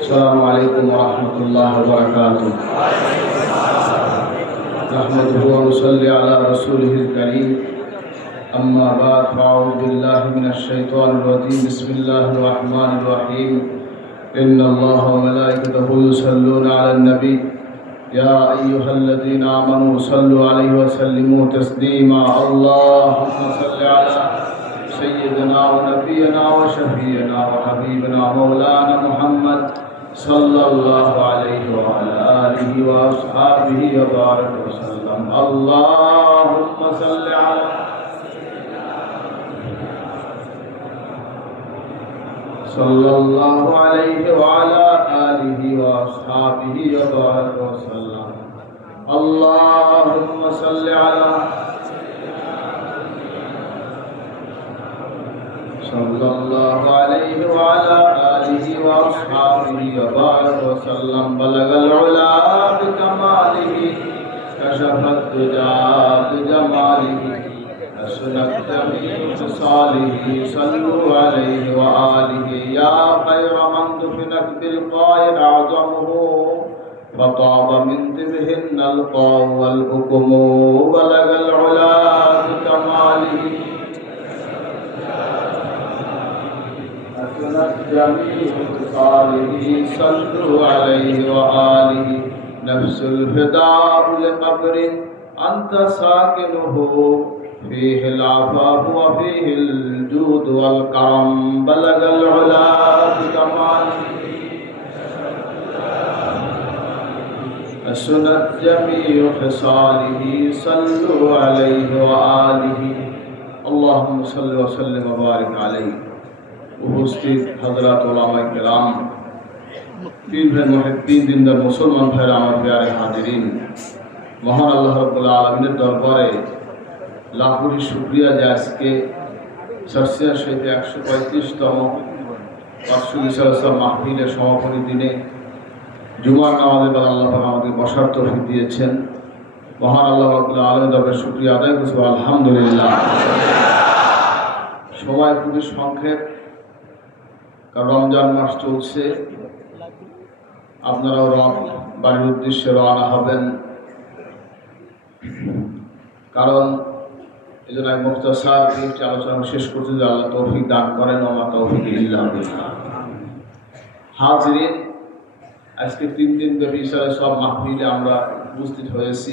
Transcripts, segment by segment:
السلام عليكم ورحمة الله وبركاته. نحمده ونصلي على رسوله الكريم. أما بعد فأعوذ بالله من الشيطان الرجيم. بسم الله الرحمن الرحيم. إن الله وملائكته يصلون على النبي يا أيها الذين آمنوا صلوا عليه وسلموا تسليما. اللهم صل على سيدنا ونبينا وشفينا وحبيبنا مولانا محمد صلى الله عليه وعلى آله وأصحابه وبارك وسلم. اللهم صل على صلى الله عليه وعلى آله وأصحابه وبارك وسلم. اللهم صل على صلى الله عليه وعلى آله وأصحابه وبارك وسلم. بلغ العلا بكماله كشف الدجى بجماله حسنت جميع خصاله. صلوا عليه وآله يا خير من دفنت بالقاء أعظمه فطاب من ذبهن القاء والحكم. بلغ العلا بكماله جميع خصاله. صلوا عليه وآله. نفس الفداء لقبر أنت ساكنه فيه العفاف وفيه الجود والكرم. بلغ العلا بكماله حسنت جميع خصاله. صلوا عليه وآله. اللهم صل وسلم وبارك عليه. উপস্থিত হযরত উলামায়ে কেরাম, পীর ভাই মুহিদ্দিন দিনদার মুসলমান ভাইরা, আমার প্যারে হাজিরিন, মহান আল্লাহ রাব্বুল আলামিনের দরবারে লাখোটি শুকরিয়া যে আজকে সরসিয়ার সহিত 135তম রাসূল সাল্লাল্লাহু মাহফিলের সমাপনী দিনে জুমার নামাজের পর আল্লাহ পাক আমাদের বসার তৌফিক দিয়েছেন। মহান আল্লাহ রাব্বুল আলামিনের দরবারে শুকরিয়া আদায় করছি, আলহামদুলিল্লাহ। সময় খুবই সংক্ষেপ, কারণ রমজান মাস চলছে। আপনারাও বাড়ির উদ্দেশ্যে রওনা হবেন, কারণ এই জন্য আমি মুখতাসার একটি আলোচনা শেষ করতে যে আল্লাহ তৌফিক দান করেন। ওমা তৌফিক ইল্লা বিল্লাহ। হাজিরিন, আজকে 3 দিন ব্যাপী সব মাহফিলে আমরা উপস্থিত হয়েছি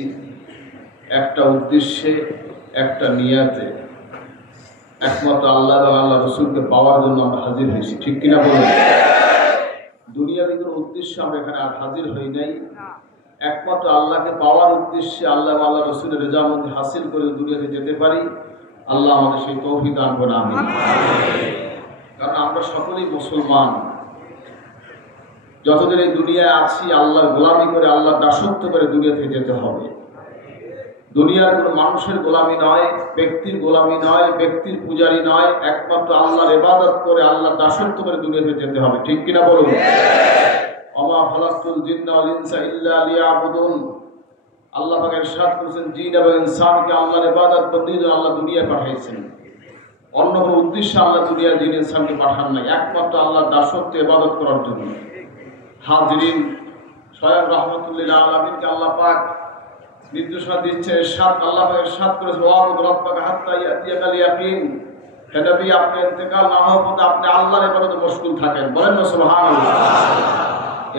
একটা উদ্দেশ্যে, একটা নিয়াতে, একমাত্র আল্লাহ এবং আল্লাহ রসুলকে পাওয়ার জন্য আমরা হাজির হয়েছি। ঠিক কিনা বলুন? দুনিয়ার কোনো উদ্দেশ্যে আমরা এখানে আর হাজির হই নাই। একমাত্র আল্লাহকে পাওয়ার উদ্দেশ্যে, আল্লাহ এবং আল্লাহ রসুলের রেজামন্দি হাসিল করে দুনিয়াতে যেতে পারি। আল্লাহ আমাদের সেই তৌফিক দান করেন, আমিন। কারণ আমরা সকলেই মুসলমান। যতদিন এই দুনিয়ায় আছি আল্লাহর গোলামি করে, আল্লাহর দাসত্ব করে দুনিয়া থেকে যেতে হবে। দুনিয়ার কোনো মানুষের গোলামি নয়, ব্যক্তির গোলামি নয়, ব্যক্তির পূজারী নয়, একমাত্র আল্লাহর ইবাদত করে, আল্লাহর দাসত্ব করে দুনিয়াতে যেতে হবে। ঠিক কিনা বলুন? ওমা খালাকতুল জিন্না ওয়াল ইনসা ইল্লা লিয়াবুদুন। আল্লাহ পাক ইরশাদ করেছেন, জিন এবং ইনসানকে আল্লাহর ইবাদত বন্দেগীর জন্য আল্লাহ দুনিয়ায় পাঠিয়েছেন। অন্য কোনো উদ্দেশ্যে আল্লাহ দুনিয়ার জিন ইনসানকে পাঠান নাই, একমাত্র আল্লাহর দাসত্ব ইবাদত করার জন্য। হাজিরিন, স্বয়ং রাহমাতুল্লিল আলামিনকে আল্লাহ পাক নির্দেশনা দিচ্ছে। আল্লাহ পাক ইরশাদ করেছেন, ওয়াবুদ রাব্বাকা হাত্তা ইয়াতিয়াকাল ইয়াকিন। হে নবী, আপনি ইন্তেকাল না হওয়া পর্যন্ত আপনি আল্লাহর ইবাদতে মশগুল থাকেন। বলেন না সুবহানাল্লাহ।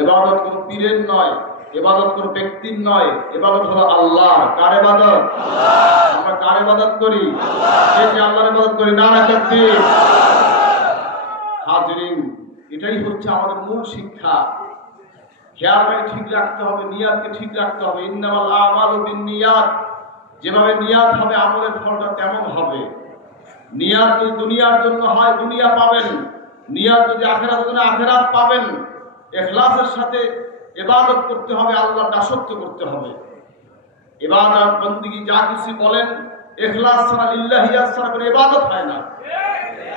ইবাদত কোনো পীরের নয়, ইবাদত কোনো ব্যক্তির নয়, ইবাদত হলো আল্লাহর। কার ইবাদত? আমরা কার ইবাদত করি? কে কে আল্লাহর ইবাদত করি? নারা তাকবীর। হাজিরিন, এটাই হচ্ছে আমাদের মূল শিক্ষা। খেয়ালটাকে ঠিক রাখতে হবে, নিয়াতকে ঠিক রাখতে হবে। ইন্নামাল আমালু বিন্নিয়াত। যেভাবে নিয়াত হবে আমলের ফলটা তেমন হবে। নিয়াত যদি দুনিয়ার জন্য হয় দুনিয়া পাবেন, নিয়াত যদি আখিরাতের জন্য আখিরাত পাবেন। ইখলাসের সাথে ইবাদত করতে হবে, আল্লাহর দাসত্ব করতে হবে। ইবাদত বন্দেগী যা কিছু বলেন, ইখলাস ছাড়া, লিল্লাহিয়াত ছাড়া কোনো ইবাদত হয় না।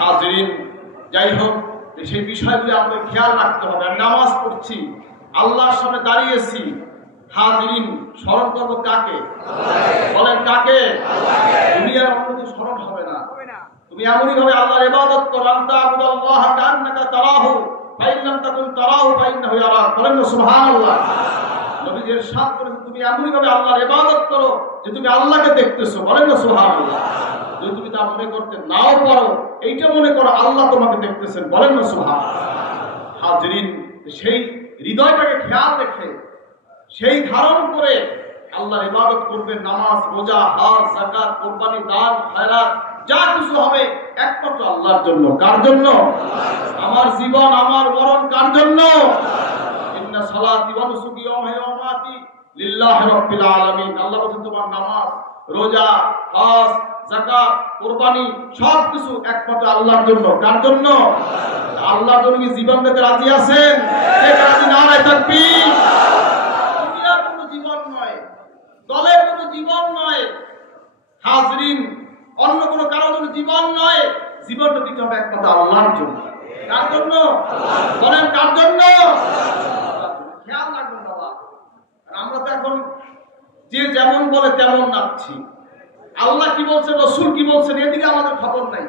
হাজিরিন, যাই হোক, সেই বিষয়গুলো আমাদের খেয়াল রাখতে হবে। আমি নামাজ পড়ছি, আল্লাহর সামনে দাঁড়িয়েছি। হাজিরিন, স্মরণ করবো কাকে? বলেন কাকে? দুনিয়ার অন্য স্মরণ হবে না। তুমি এমনই ভাবে আল্লাহর ইবাদত করো, আনতা আবুদাল্লাহ কান্নাকা তারাহু ফাইন লাম তাকুন তারাহু ফাইন্নাহু ইয়ারাক। বলেন না সুবহানাল্লাহ। নবী ইরশাদ করেছেন তুমি এমনই ভাবে আল্লাহর ইবাদত করো যে তুমি আল্লাহকে দেখতেছো। বলেন না সুবহানাল্লাহ। যদি তুমি তা মনে করতে নাও পারো, এইটা মনে করো আল্লাহ তোমাকে দেখতেছেন। বলেন না সুবহানাল্লাহ। হাজরিন, সেই হৃদয়টাকে খেয়াল রেখে সেই ধারণ করে আল্লাহর ইবাদত করবেন। নামাজ, রোজা, হজ, যাকাত, কুরবানি, দান, খায়রাত যা কিছু হবে একমাত্র আল্লাহর জন্য। কার জন্য? আমার জীবন, আমার মরণ কার জন্য? ইন্না সালাতি ওয়া নুসুকি ওয়া মাহইয়াতি লিল্লাহি রাব্বিল আলামিন। আল্লাহ বলেন তোমার নামাজ, রোজা, হজ, যাকাত, কুরবানি সবকিছু একমাত্র আল্লাহর জন্য। কার জন্য? আল্লাহর জন্য কি জীবন দিতে রাজি আছেন? কে রাজি? নারায়ে তাকবীর। দুনিয়ার কোনো জীবন নয়, দলের কোনো জীবন নয়, হাজরিন অন্য কোনো কারোর জন্য জীবন নয়। জীবনটা দিতে হবে একমাত্র আল্লাহর জন্য। কার জন্য? বলেন কার জন্য? খেয়াল রাখবেন বাবা। আমরা তো এখন যে যেমন বলে তেমন নাচছি। আল্লাহ কি বলছেন, রাসূল কি বলছেন, এদিকে আমাদের খবর নাই।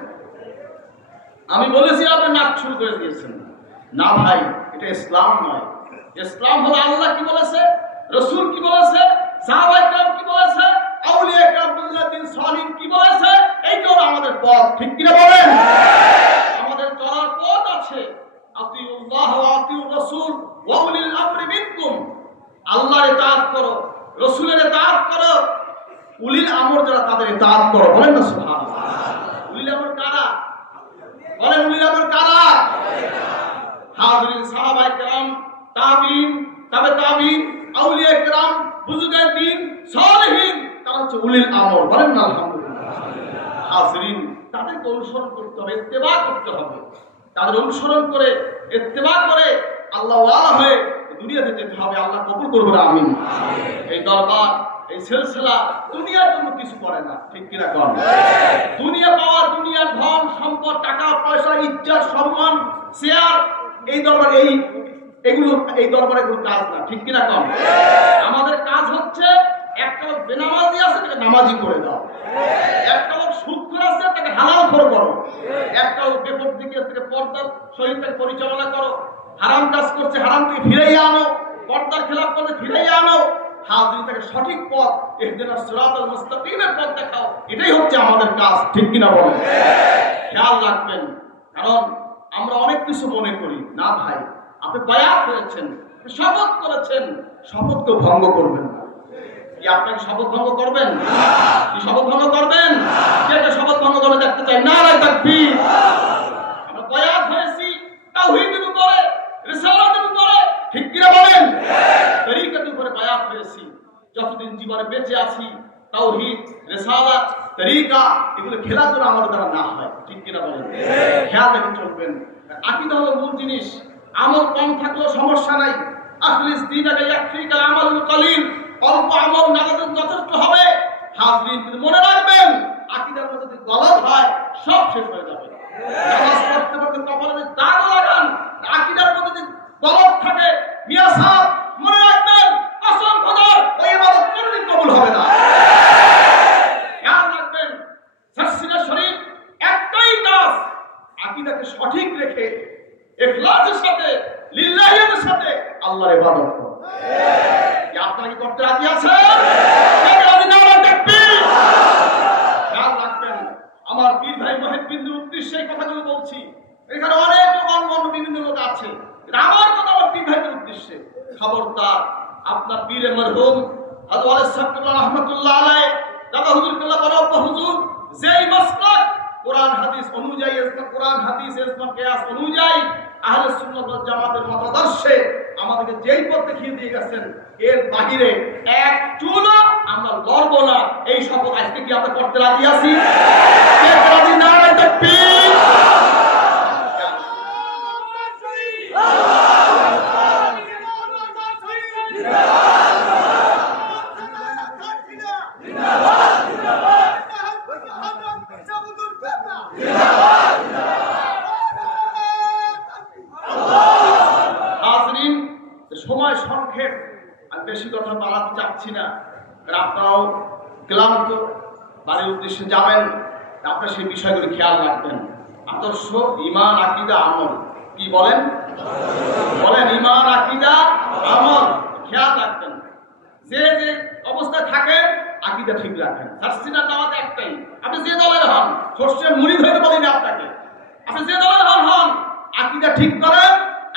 আমি বলেছি আপনি নাচ শুরু করে দিয়েছেন। না ভাই, এটা ইসলাম নয়। ইসলাম হলো আল্লাহ কি বলেছে, রাসূল কি বলেছে, সাহাবায়ে কেরাম কি বলেছে, আউলিয়া কেরাম বিন সালিহিন কি বলেছে, এইটা হলো আমাদের পথ। ঠিক কিনা বলেন? আমাদের চলার পথ আছে। আতিউল্লাহ ওয়া আতিউর রাসূল ওয়া উলিল আমরি মিনকুম। আল্লাহর ইতাআত করো, রাসূলের ইতাআত করো, উলিল আমর যারা তাদের ইতাআত করো। বলেন না সুবহানাল্লাহ। উলিল আমর কারা? বলেন উলিল আমর কারা? হাজরিন, সাহাবায়ে কেরাম, তাবিঈন, তাবে তাবিঈন, আউলিয়া কেরাম, বুজুর্গায়ে দ্বীন, সালেহিন, তারা হচ্ছে উলিল আমর। বলেন না আলহামদুলিল্লাহ। হাজরিন, তাদেরকে অনুসরণ করতে হবে, ইত্তেবা করতে হবে। তাদের অনুসরণ করে ইত্তেবা করে আল্লাহ ওয়ালা হয়ে দুনিয়াতে যেতে হবে। আল্লাহ কবুল করবেন, আমিন। এই দরবার, এই সিলসিলা দুনিয়ার জন্য কিছু করে না। ঠিক কিনা কন? দুনিয়া পাওয়া, দুনিয়ার ধন সম্পদ, টাকা পয়সা, ইজ্জত, সম্মান, শেয়ার, এই দরবার এগুলো এই দরবারে কোনো কাজ না। ঠিক কিনা কন? আমাদের কাজ হচ্ছে একটা লোক বেনামাজি আছে তাকে নামাজি করে দাও, একটা লোক সুদখোর আছে তাকে হালালখোর করো, একটা লোক বেপরদিকে থেকে পর্দার সহিত তাকে পরিচালনা করো, হারাম কাজ করছে হারাম থেকে ফিরাইয়া আনো, পর্দার খেলাপ করতে ফিরাইয়া আনো। হাজরিন, তাকে সঠিক পথ, ইহদিনাস সিরাতাল মুস্তাকিমের পথ দেখাও। এটাই হচ্ছে আমাদের কাজ। ঠিক কিনা বলেন? খেয়াল রাখবেন, কারণ আমরা অনেক কিছু মনে করি না ভাই। আপনি বায়াত হয়েছেন, শপথ করেছেন, শপথকে ভঙ্গ করবেন না। কি আপনাকে শপথ ভঙ্গ করবেন? কি শপথ ভঙ্গ করবেন? কে কে শপথ ভঙ্গ করে দেখতে চাই? নারায়ে তাকবীর। আমরা বায়াত হয়েছি তাওহীদের উপরে, রিসালাতের উপরে। ঠিক কিনা বলেন? তরিকাতের উপরে বায়াত হয়েছি। যতদিন জীবনে বেঁচে আছি তাওহীদ, রিসালাত, তরিকা এগুলো খেলাধুলা আমাদের দ্বারা না হয়। ঠিক কিনা বলেন? খেয়াল রেখে চলবেন। আকীদা হলো মূল জিনিস। আমল কম থাকলেও সমস্যা নাই। আখলিস দীনাকা ইয়াকফিকাল আমালুল কলিল। অল্প আমল নামাজের যথেষ্ট হবে। হাজরিন, কিন্তু মনে রাখবেন আকীদার মধ্যে যদি গলদ হয় সব শেষ হয়ে যাবে। নামাজ পড়তে পড়তে কপালে যদি দাগও লাগান, আকীদার মধ্যে যদি গলদ থাকে, মিয়া সাহেব মনে রাখবেন কসম খোদার ওই ইবাদত কোনদিন কবুল হবে না। খেয়াল রাখবেন, তাফসীরে শরীফ একটাই কাজ, আকীদাকে সঠিক রেখে ইখলাসের সাথে, লিল্লাহিয়াতের সাথে আল্লাহর ইবাদত করো। কি আপনারা কি করতে রাজি আছেন? নারায়ে তাকবীর। খেয়াল রাখবেন, আমার পীর ভাই মুহিদ্দিনের উদ্দেশ্যে এই কথাগুলো বলছি। এখানে অনেক লোক, অন্য বিভিন্ন লোক আছে, আমার কথা আমার পীর ভাইদের উদ্দেশ্যে। খবরদার, আপনার পীরে মরহুম হযরত ওয়ালিদ সাহেব রাহমাতুল্লাহ আলাইহি, দাদা হুজুর কেবলা বড় হুজুর, যেই মাসলাক কোরআন হাদিস অনুযায়ী, কোরআন হাদিস ইজমা কিয়াস অনুযায়ী আহলে সুন্নাত ওয়াল জামাতের মতাদর্শে আমাদেরকে যেই পথ দেখিয়ে দিয়ে গেছেন, এর বাহিরে এক চুলও আমরা লড়বো না। এই শপথ আজকে কি আমরা করতে রাজি আছি? কে রাজি? নারায়ে তাকবীর। সময় সংক্ষেপ, আমি বেশি কথা বাড়াতে চাচ্ছি না। আপনারাও ক্লান্ত, বাড়ির উদ্দেশ্যে যাবেন। আপনারা সেই বিষয়গুলি খেয়াল রাখবেন। আদর্শ, ঈমান, আকীদা, আমল কি বলেন? বলেন ঈমান, আকীদা, আমল। খেয়াল রাখবেন, যে যে অবস্থায় থাকেন আকীদা ঠিক রাখেন। সার্সিনার দাওয়াত একটাই, আপনি যে দলের হন, সর্ষের মুড়ি ধরে বলি না আপনাকে, আপনি যে দলের হন, আকীদা ঠিক করেন,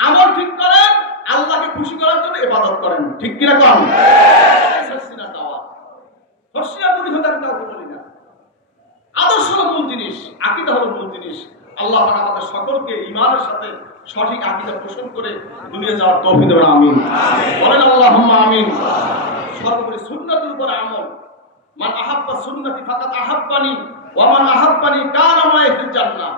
আমল ঠিক করেন, আল্লাহকে খুশি করার জন্য ইবাদত করেন। ঠিক কিনা কন? সার্সিনার দাওয়াত। সর্ষের মুড়ি ধরে আমি কাউকে বলি না। আদর্শ হলো মূল জিনিস, আকীদা হলো মূল জিনিস। আল্লাহ পাক আমাদের সকলকে ঈমানের সাথে সঠিক আকীদা পোষণ করে দুনিয়া যাওয়ার তৌফিক দেন। আমিন। বলেন আল্লাহুম্মা আমিন। সর্বোপরি সুন্নাতের উপর আমল। মান আহাব্বা সুন্নতি ফাকাত আহাব্বানি ওয়া মান আহাব্বানি কানা মাই ফিল জান্নাহ।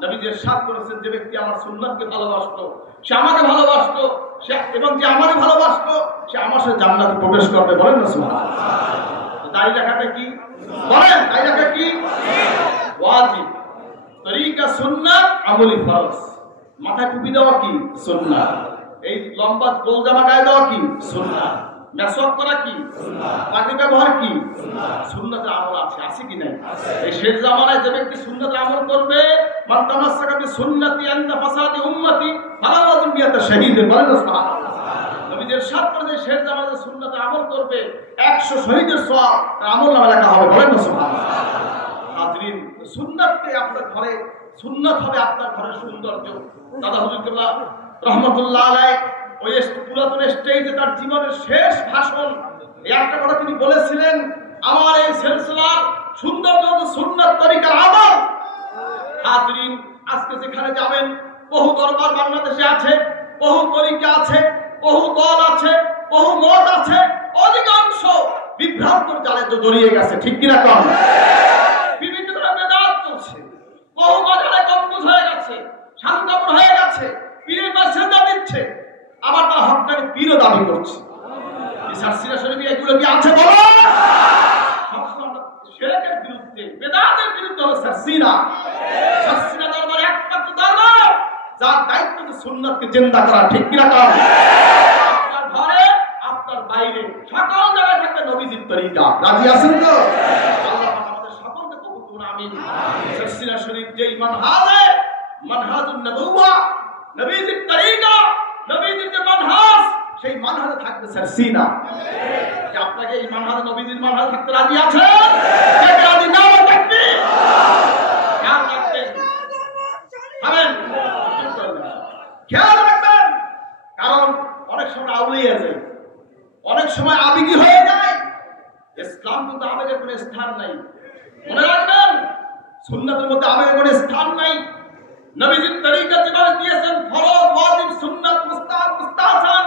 নবীজি ইরশাদ করেছেন, যে ব্যক্তি আমার সুন্নাতকে ভালোবাসতো সে আমাকে ভালোবাসতো, সে এবং যে আমাকে ভালোবাসতো সে আমার সাথে জান্নাতে প্রবেশ করবে। বলেন না সুবহানাল্লাহ। দাড়ি রাখাটা কি? বলেন দাড়ি রাখা কি? ওয়াজিব। তরিকা সুন্নাত, আমলি ফরজ। মাথায় টুপি দেওয়া কি? সুন্নাত। এই লম্বা গোল জামা গায়ে দেওয়া কি? সুন্নাত। মেসওয়াক করা কি? সুন্নাত। পানি ব্যবহার কি? সুন্নাত। সুন্নাতের আমল আছে, আছে কি নাই? এই শেষ জামানায় যে ব্যক্তি সুন্নাতের আমল করবে, মান তামাসসাকা বিসুন্নতি আনদা ফাসাদি উম্মতি ফালা ওয়াজুন বিয়াতা শাহীদ। বলেন সুবহানাল্লাহ। নবীজি ইরশাদ করেছেন, শেষ জামানায় সুন্নাতের আমল করবে 100 শহীদের সওয়াব তার আমলনামায় লেখা হবে। বলেন সুবহানাল্লাহ। হাজরিন, সুন্নাতকে আপনার ঘরে, সুন্নাত হবে আপনার ঘরের সৌন্দর্য। দাদা হুজুর কেবলা রহমতুল্লাহ আলাইহি ওই পুরাতন স্টেজে তার জীবনের শেষ ভাষণ এই একটা কথা তিনি বলেছিলেন, আমার এই সিলসিলার সৌন্দর্য সুন্নাত তরিকার আমল। হাজরিন, আজকে যেখানে যাবেন বহু দরবার বাংলাদেশে আছে, বহু তরিকা আছে, বহু দল আছে, বহু মত আছে, অধিকাংশ বিভ্রান্তর জালে তো জড়িয়ে গেছে। ঠিক কিনা কম? বিভিন্ন ধরনের বেদাত চলছে, বহু বাজারে গম্বুজ হয়ে গেছে, শান্তাপুর হয়ে গেছে, পীরের পাশে সেজদা দিচ্ছে, আবার তারা হকটাকে পীরও দাবি করছে। সার্সিনা শরীফে এগুলো কি আছে? বলো। শিরকের বিরুদ্ধে, বেদাতের বিরুদ্ধে হলো সার্সিনা। সার্সিনা দরবার একমাত্র দরবার যার দায়িত্ব সুন্নাতকে জিন্দা করা। ঠিক কিনা কম? আপনার ঘরে, আপনার বাইরে, সকল জায়গায় থাকবে নবীজির তরিকা। রাজি আছেন তো? আল্লাহ আমাদের সকলকে কবুল করুন। আমিন। সার্সিনা শরীফ যে মানহাজে, মানহাজুন নবুওয়া, নবীজির তরিকা, নবীজির যে মানহাজ, সেই মানহাজে থাকবে সার্সিনা। যে আপনাকে এই মানহাজে, নবীজির মানহাজে থাকতে রাজি আছে? কে কে রাজি? নাও থাকবে। খেয়াল রাখবেন, আমেন। খেয়াল রাখবেন, কারণ অনেক সময় আউলিয়া যায়, অনেক সময় আবেগী হয়ে যায়। ইসলাম কিন্তু আবেগের কোনো স্থান নাই। মনে রাখবেন, সুন্নাতের মধ্যে আবেগের কোনো স্থান নাই। নবীজির তরিকা যেভাবে দিয়েছেন, ফরজ, ওয়াজিব, সুন্নাত, মুস্তাহাব, মুস্তাহসান,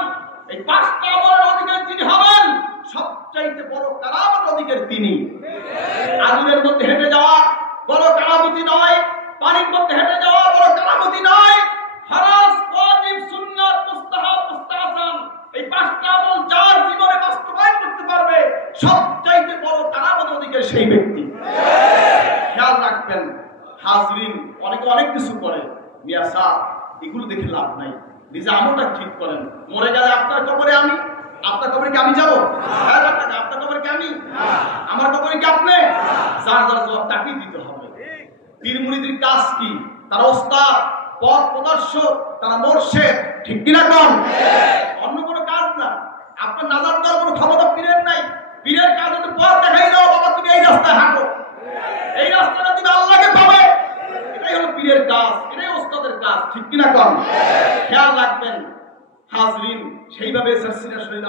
এই পাঁচটা আমলের অধিকারী যিনি হবেন, সবচাইতে বড় কারামত অধিকারী তিনি। আগুনের মধ্যে হেঁটে যাওয়া বড় কারামতি নয়, পানির মধ্যে হেঁটে যাওয়া বড় কারামতি নয়। ফরজ, ওয়াজিব, সুন্নাত, মুস্তাহাব, মুস্তাহসান, এই পাঁচটা আমল যার জীবনে বাস্তবায়ন করতে পারবে, সবচাইতে বড় কারামত অধিকারী সেই ব্যক্তি। খেয়াল রাখবেন হাজরিন, অনেকে অনেক কিছু করে, মিয়া সাহেব এগুলো দেখে লাভ নাই। নিজে আমলটা ঠিক করেন। মরে গেলে আপনার কবরে আমি, আপনার কবরে কি আমি যাবো? আপনার কবরে কি আমি? আমার কবরে কি আপনি? যার যার জবাব তাকেই দিতে হবে। পীর মুরিদের কাজ কি? তারা ওস্তাদ, পথ প্রদর্শক, তারা মুর্শিদ। ঠিক কিনা কোন? অন্য কোনো কাজ না। আপনার নাজাত দেওয়ার কোনো ক্ষমতা পীরের নাই। পীরের কাজ হচ্ছে পথ দেখাই দাও, বাবা তুমি এই রাস্তায় হাঁটো, এই রাস্তাটা তুমি আল্লাহকে পাবে। এটাই হলো পীরের কাজ, এটাই ওস্তাদের কাজ। ঠিক কিনা কম? খেয়াল রাখবেন হাজরিন, সেইভাবে সার্সিনা শরীফ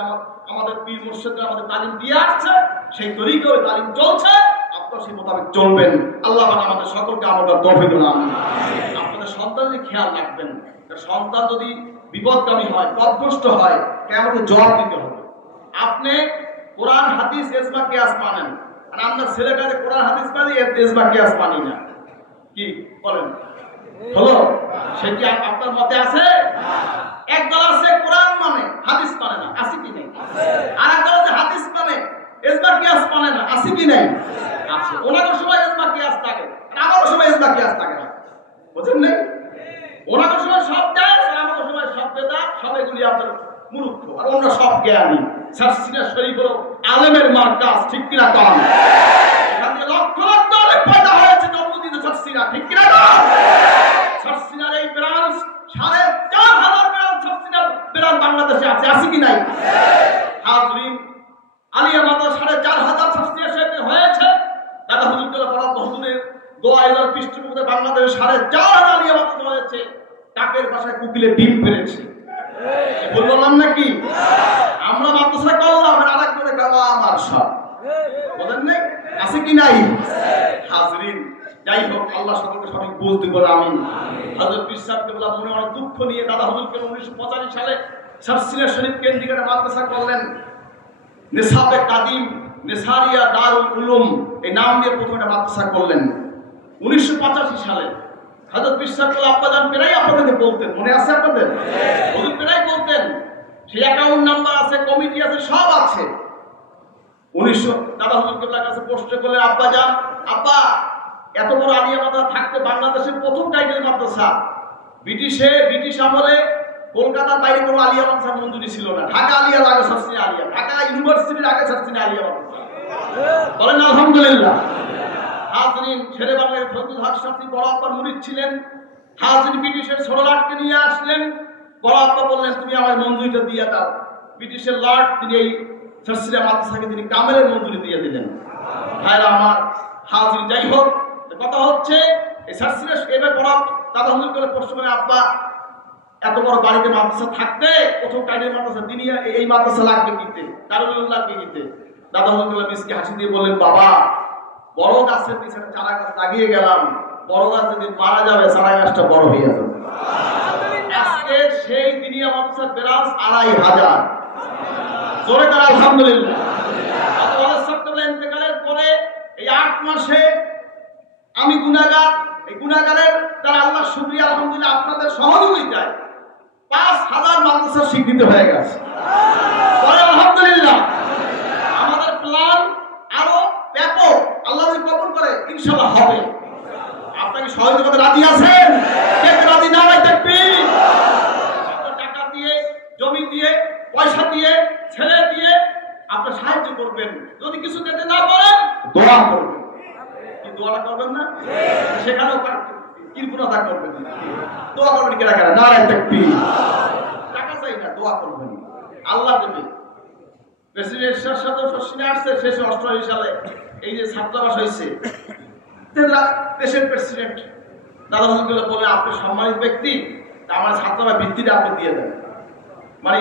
আমাদের পীর মুর্শিদরা আমাদের তালিম দিয়ে আসছে, সেই তরিকায় তালিম চলছে। আপনারা সেই মোতাবেক চলবেন। আল্লাহ পাক আমাদের সকলকে আমাদের তৌফিক দান। আপনাদের সন্তানদের খেয়াল রাখবেন, সন্তান যদি বিপদগামী হয়, পথভ্রষ্ট হয়, কিয়ামতে জবাব দিতে হবে। আপনি কোরআন হাদিস ইজমা কিয়াস মানেন, আর আপনার ছেলের কাছে কোরআন হাদিস মানে ইজমা কিয়াস মানি না, কি বলেন? হলো সে কি আপনার মতে আছে? একদল আছে কোরআন মানে হাদিস মানে না, আছে কি নাই? আর একদল আছে হাদিস মানে ইজমা কিয়াস মানে না, আছে কি নাই? আছে। ওনাদের সময় ইজমা কিয়াস থাকে, আমাদের সময় ইজমা কিয়াস থাকে না। বুঝেন নাই? ওনাদের সময় সব জায়েজ, আমাদের সময় সব বেদাত, সব এগুলি আপনার মূর্খ, আর অন্য সব জ্ঞানী। সার্সিনা শরীফ হলো আলেমের মার্কাজ। ঠিক কিনা কন? এখান থেকে লক্ষ লক্ষ আলেম পয়দা হয়েছে জন্মদিনে সার্সিনা। ঠিক কিনা কন? সার্সিনার এই ব্রাঞ্চ 4,500 বাংলাদেশে আছে, আছে কি নাই? হাজরিন, আলিয়া মাদ্রাসা 4,500 ছাত্রী হয়েছে। দাদা হুজুর পড়া হুজুরের দোয়া এর পৃষ্ঠপোষকতায় বাংলাদেশে 4,500 আলিয়া মাদ্রাসা হয়েছে। টাকের বাসায় কুকিলে ডিম পেরেছে, বললাম নাকি? আমরা মাদ্রাসা করলাম, আরেকজনে গাওয়া আমার সব বলেন নাই, আছে কি নাই? হাজরিন, যাই হোক, আল্লাহ সকলকে সঠিক বুঝ দিব, আমিন। হযরত পীর সাহেব কেবলা মনে অনেক দুঃখ নিয়ে দাদা হুজুরকে 1985 সালে সারসিনা শরীফ কেন্দ্রিক একটা মাদ্রাসা করলেন। নিসাবে কাদিম নেসারিয়া দারুল উলুম এই নাম দিয়ে প্রথমে একটা মাদ্রাসা করলেন 1985 সালে। হযরত পীর সাহেব আব্বাজান প্রায় আপনাদেরকে বলতেন, মনে আছে আপনাদের? হুজুর প্রায় বলতেন, সেই অ্যাকাউন্ট নাম্বার আছে, কমিটি আছে, সব আছে। 1900 দাদা হুজুর কেবলার কাছে প্রশ্ন করলেন, আব্বাজান, আব্বা, এত বড় আলিয়া মাদ্রাসা থাকতে বাংলাদেশের প্রথম টাইটেল মাদ্রাসা। ব্রিটিশ আমলে কলকাতার বাইরে কোনো আলিয়া মাদ্রাসা মঞ্জুরি ছিল না। ঢাকা আলিয়া লাগে সারসিনা আলিয়া, ঢাকা ইউনিভার্সিটির আগে সারসিনা আলিয়া মাদ্রাসা। বলেন আলহামদুলিল্লাহ। হাজরিন, ছেড়ে বাংলায় ফজলুল হক সাথী বড় আব্বার মুরিদ ছিলেন। হাজরিন, ব্রিটিশের ছোট লাটকে নিয়ে আসলেন। বড় আব্বা বললেন, তুমি আমার মঞ্জুরিটা দিয়ে দাও। ব্রিটিশের লর্ড তিনি এই সারসিনা মাদ্রাসাকে তিনি কামেলের মঞ্জুরি দিয়ে দিলেন। ভাইরা আমার, হাজরিন, যাই হোক, কথা হচ্ছে এই সারসিনা এবার বড় দাদা হুজুর করে প্রশ্ন করে, আব্বা, এত বড় বাড়িতে মাদ্রাসা থাকতে প্রথম টাইটেল মাদ্রাসা তিনি এই মাদ্রাসা লাগবে কিতে, দারুল উলুম লাগবে কিতে? দাদা হুজুর মিসকে হাসি দিয়ে বললেন, বাবা, বড় গাছের পিছনে চারা গাছ লাগিয়ে গেলাম, বড় গাছ যদি মারা যাবে চারা গাছটা বড় হয়ে যাবে। আজকে সেই দিনিয়া মাদ্রাসার ব্রাঞ্চ 2,500। জোরে করে আলহামদুলিল্লাহ। ইন্তেকালের পরে এই 8 মাসে আমি গুনাহগার, এই গুনাহগারের দ্বারা আল্লাহ শুকরিয়া, আলহামদুলিল্লাহ, আপনাদের সহযোগিতায় 5,000 মাদ্রাসা স্বীকৃত হয়ে গেছে। আলহামদুলিল্লাহ। আমাদের প্ল্যান আরো ব্যাপক, আল্লাহ যদি কবুল করে ইনশাআল্লাহ হবে। আপনাকে সহযোগিতা রাজি আছেন? কে রাজি না? তাকবীর। টাকা দিয়ে, জমি দিয়ে, পয়সা দিয়ে, ছেলে দিয়ে আপনি সাহায্য করবেন। যদি কিছু দিতে না পারেন দোয়া করবেন। কি দোয়া করবেন না? সেখানেও কিরপুরতা করবেন না, দোয়া করবেন। কেনা কেনা নারায়ে তাকবীর। টাকা চাই না, দোয়া করবেন, আল্লাহ দেবে। প্রেসিডেন্ট সাথে সসিনে আসছে শেষে 88 সালে এই যে ছাত্রাবাস হয়েছে, দেশের প্রেসিডেন্ট দাদা হুজুর বলে, আপনি সম্মানিত ব্যক্তি, আমার ছাত্রাবাস ভিত্তিটা আপনি দিয়ে দেন, মানে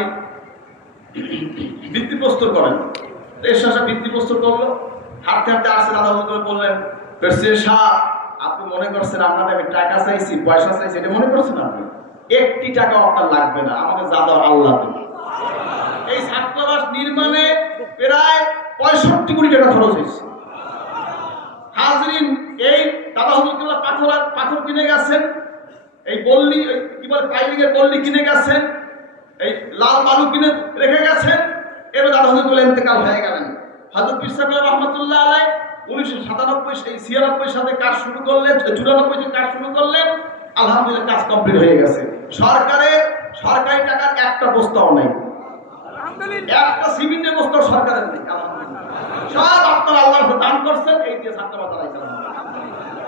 ভিত্তি প্রস্তুত করেন। এর সাথে ভিত্তি প্রস্তুত করলো। হাঁটতে হাঁটতে আসছে, দাদা হুজুর বললেন, প্রেসিডেন্ট সাহেব, আপনি মনে করছেন আপনাদের আমি টাকা চাইছি, পয়সা চাইছি, এটা মনে করছেন আপনি? 1টি টাকা আপনার লাগবে না, আমাকে যা দাও আল্লাহ দেবে। এই ছাত্রাবাস নির্মাণে প্রায় 65 কোটি টাকা খরচ হয়েছে। হাজরিন, এই দাদা হুজুর পাথর কিনে গেছেন, এই বল্লি কি বলে পাইলিং এর বল্লি কিনে গেছেন, এই লাল বালু কিনে রেখে গেছেন। এবার দাদা হুজুর ইন্তেকাল হয়ে গেলেন। হযরত পীর সাহেব রহমাতুল্লাহ আলাইহি 1997 সালে কাজ শুরু করলেন, 94 কাজ শুরু করলেন। আলহামদুলিল্লাহ, কাজ কমপ্লিট হয়ে গেছে। সরকারি টাকার একটা বস্তাও নাই, একটা সিমেন্টের বস্তাও সরকারের নেই। সব আপনারা আল্লাহর দান করছেন, এই দিয়ে ছাত্ররা চালাইছেন।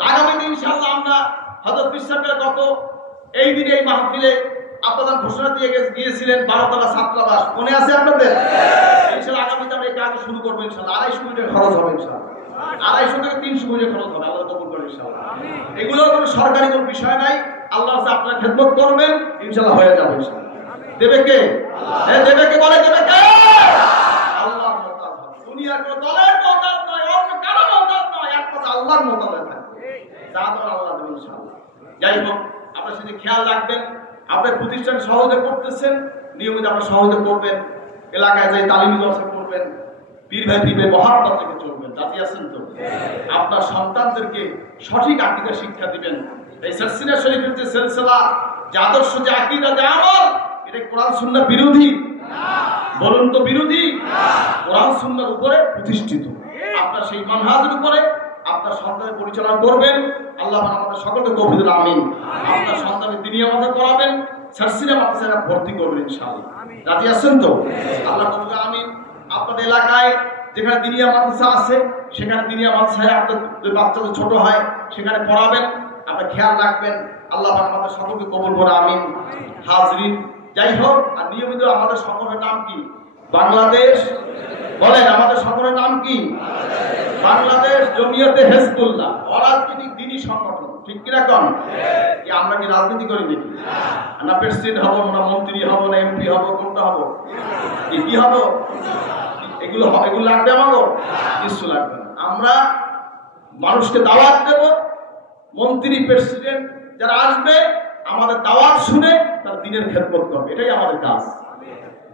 আগামীতে ইনশাআল্লাহ আমরা হযরত পীর সাহেবের গত এই দিনে এই মাহফিলে আপনাদের ঘোষণা দিয়ে গিয়েছিলেন 12 তলা ছাত্রাবাস, মনে আছে আপনাদের? ইনশাআল্লাহ আগামীতে আমরা এই কাজ শুরু করবো। ইনশাআল্লাহ 250 কোটি টাকা খরচ হবে। ইনশাআল্লাহ 250 থেকে 300 কোটি খরচ হবে, আল্লাহ কবুল করে ইনশাআল্লাহ। এগুলো কোনো সরকারি কোনো বিষয় নাই, আল্লাহ কাছে আপনারা খেদমত করবেন, ইনশাআল্লাহ হয়ে যাবে। ইনশাআল্লাহ দেবে কে? হ্যাঁ, দেবে কে? বলে দেবে কে? আল্লাহর মতামত। দুনিয়ার কোনো দলের মতামত নয়, অন্য কারো মতামত নয়, একমাত্র আল্লাহর মতামত থাকবে। যা তো আল্লাহ দেবে ইনশাআল্লাহ। যাই হোক, আপনারা সেটা খেয়াল রাখবেন। আপনার প্রতিষ্ঠান সহজে করতেছেন, নিয়মিত আপনার সহজে করবেন। এলাকায় যাই তালিমি জলসা করবেন, পীর ভাই মহাব্বত থেকে চলবেন। রাজি আছেন তো? আপনার সন্তানদেরকে সঠিক আকীদা শিক্ষা দিবেন। এই সারসিনা শরীফের যে সিলসিলা, যে আদর্শ, যে আকীদা, যে আমল, এটা কোরআন সুন্নাহ বিরোধী? বলুন তো বিরোধী? কোরআন সুন্নাহর উপরে প্রতিষ্ঠিত। আপনার সেই মানহাজের উপরে আপনার সন্তানের পরিচালনা করবেন। আল্লাহ আমাদের সকলকে তৌফিক দিন, আমিন। আপনার সন্তানের দ্বীনি আমাদের করাবেন, সারসিনা মাদ্রাসায় ভর্তি করবেন ইনশাআল্লাহ। রাজি আছেন তো? আল্লাহ কবুল, আমিন। আপনাদের এলাকায় যেখানে দ্বীনিয়া মাদ্রাসা আছে, সেখানে দ্বীনিয়া মাদ্রাসায় আপনাদের বাচ্চাদের ছোট হয়, সেখানে পড়াবেন। আপনারা খেয়াল রাখবেন। আল্লাহ আমাদের সকলকে কবুল করে, আমিন। হাজরিন, যাই হোক, আর নিয়মিত আমাদের সংগঠনের নাম কি? বাংলাদেশ, বলেন আমাদের সংগঠনের নাম কি? বাংলাদেশ জমিয়তে হিজবুল্লাহ, অরাজনৈতিক দ্বীনি সংগঠন। ঠিক কিনা কন? আমরা কি রাজনীতি করি নাকি? না প্রেসিডেন্ট হবো, না মন্ত্রী হবো, না এমপি হবো, কোনটা হবো? কি হবো? এগুলো লাগবে আমাকে? কিছু লাগবে না। আমরা মানুষকে দাওয়াত দেব, মন্ত্রী প্রেসিডেন্ট যারা আসবে আমাদের দাওয়াত শুনে তার দিনের খেদমত করবে, এটাই আমাদের কাজ।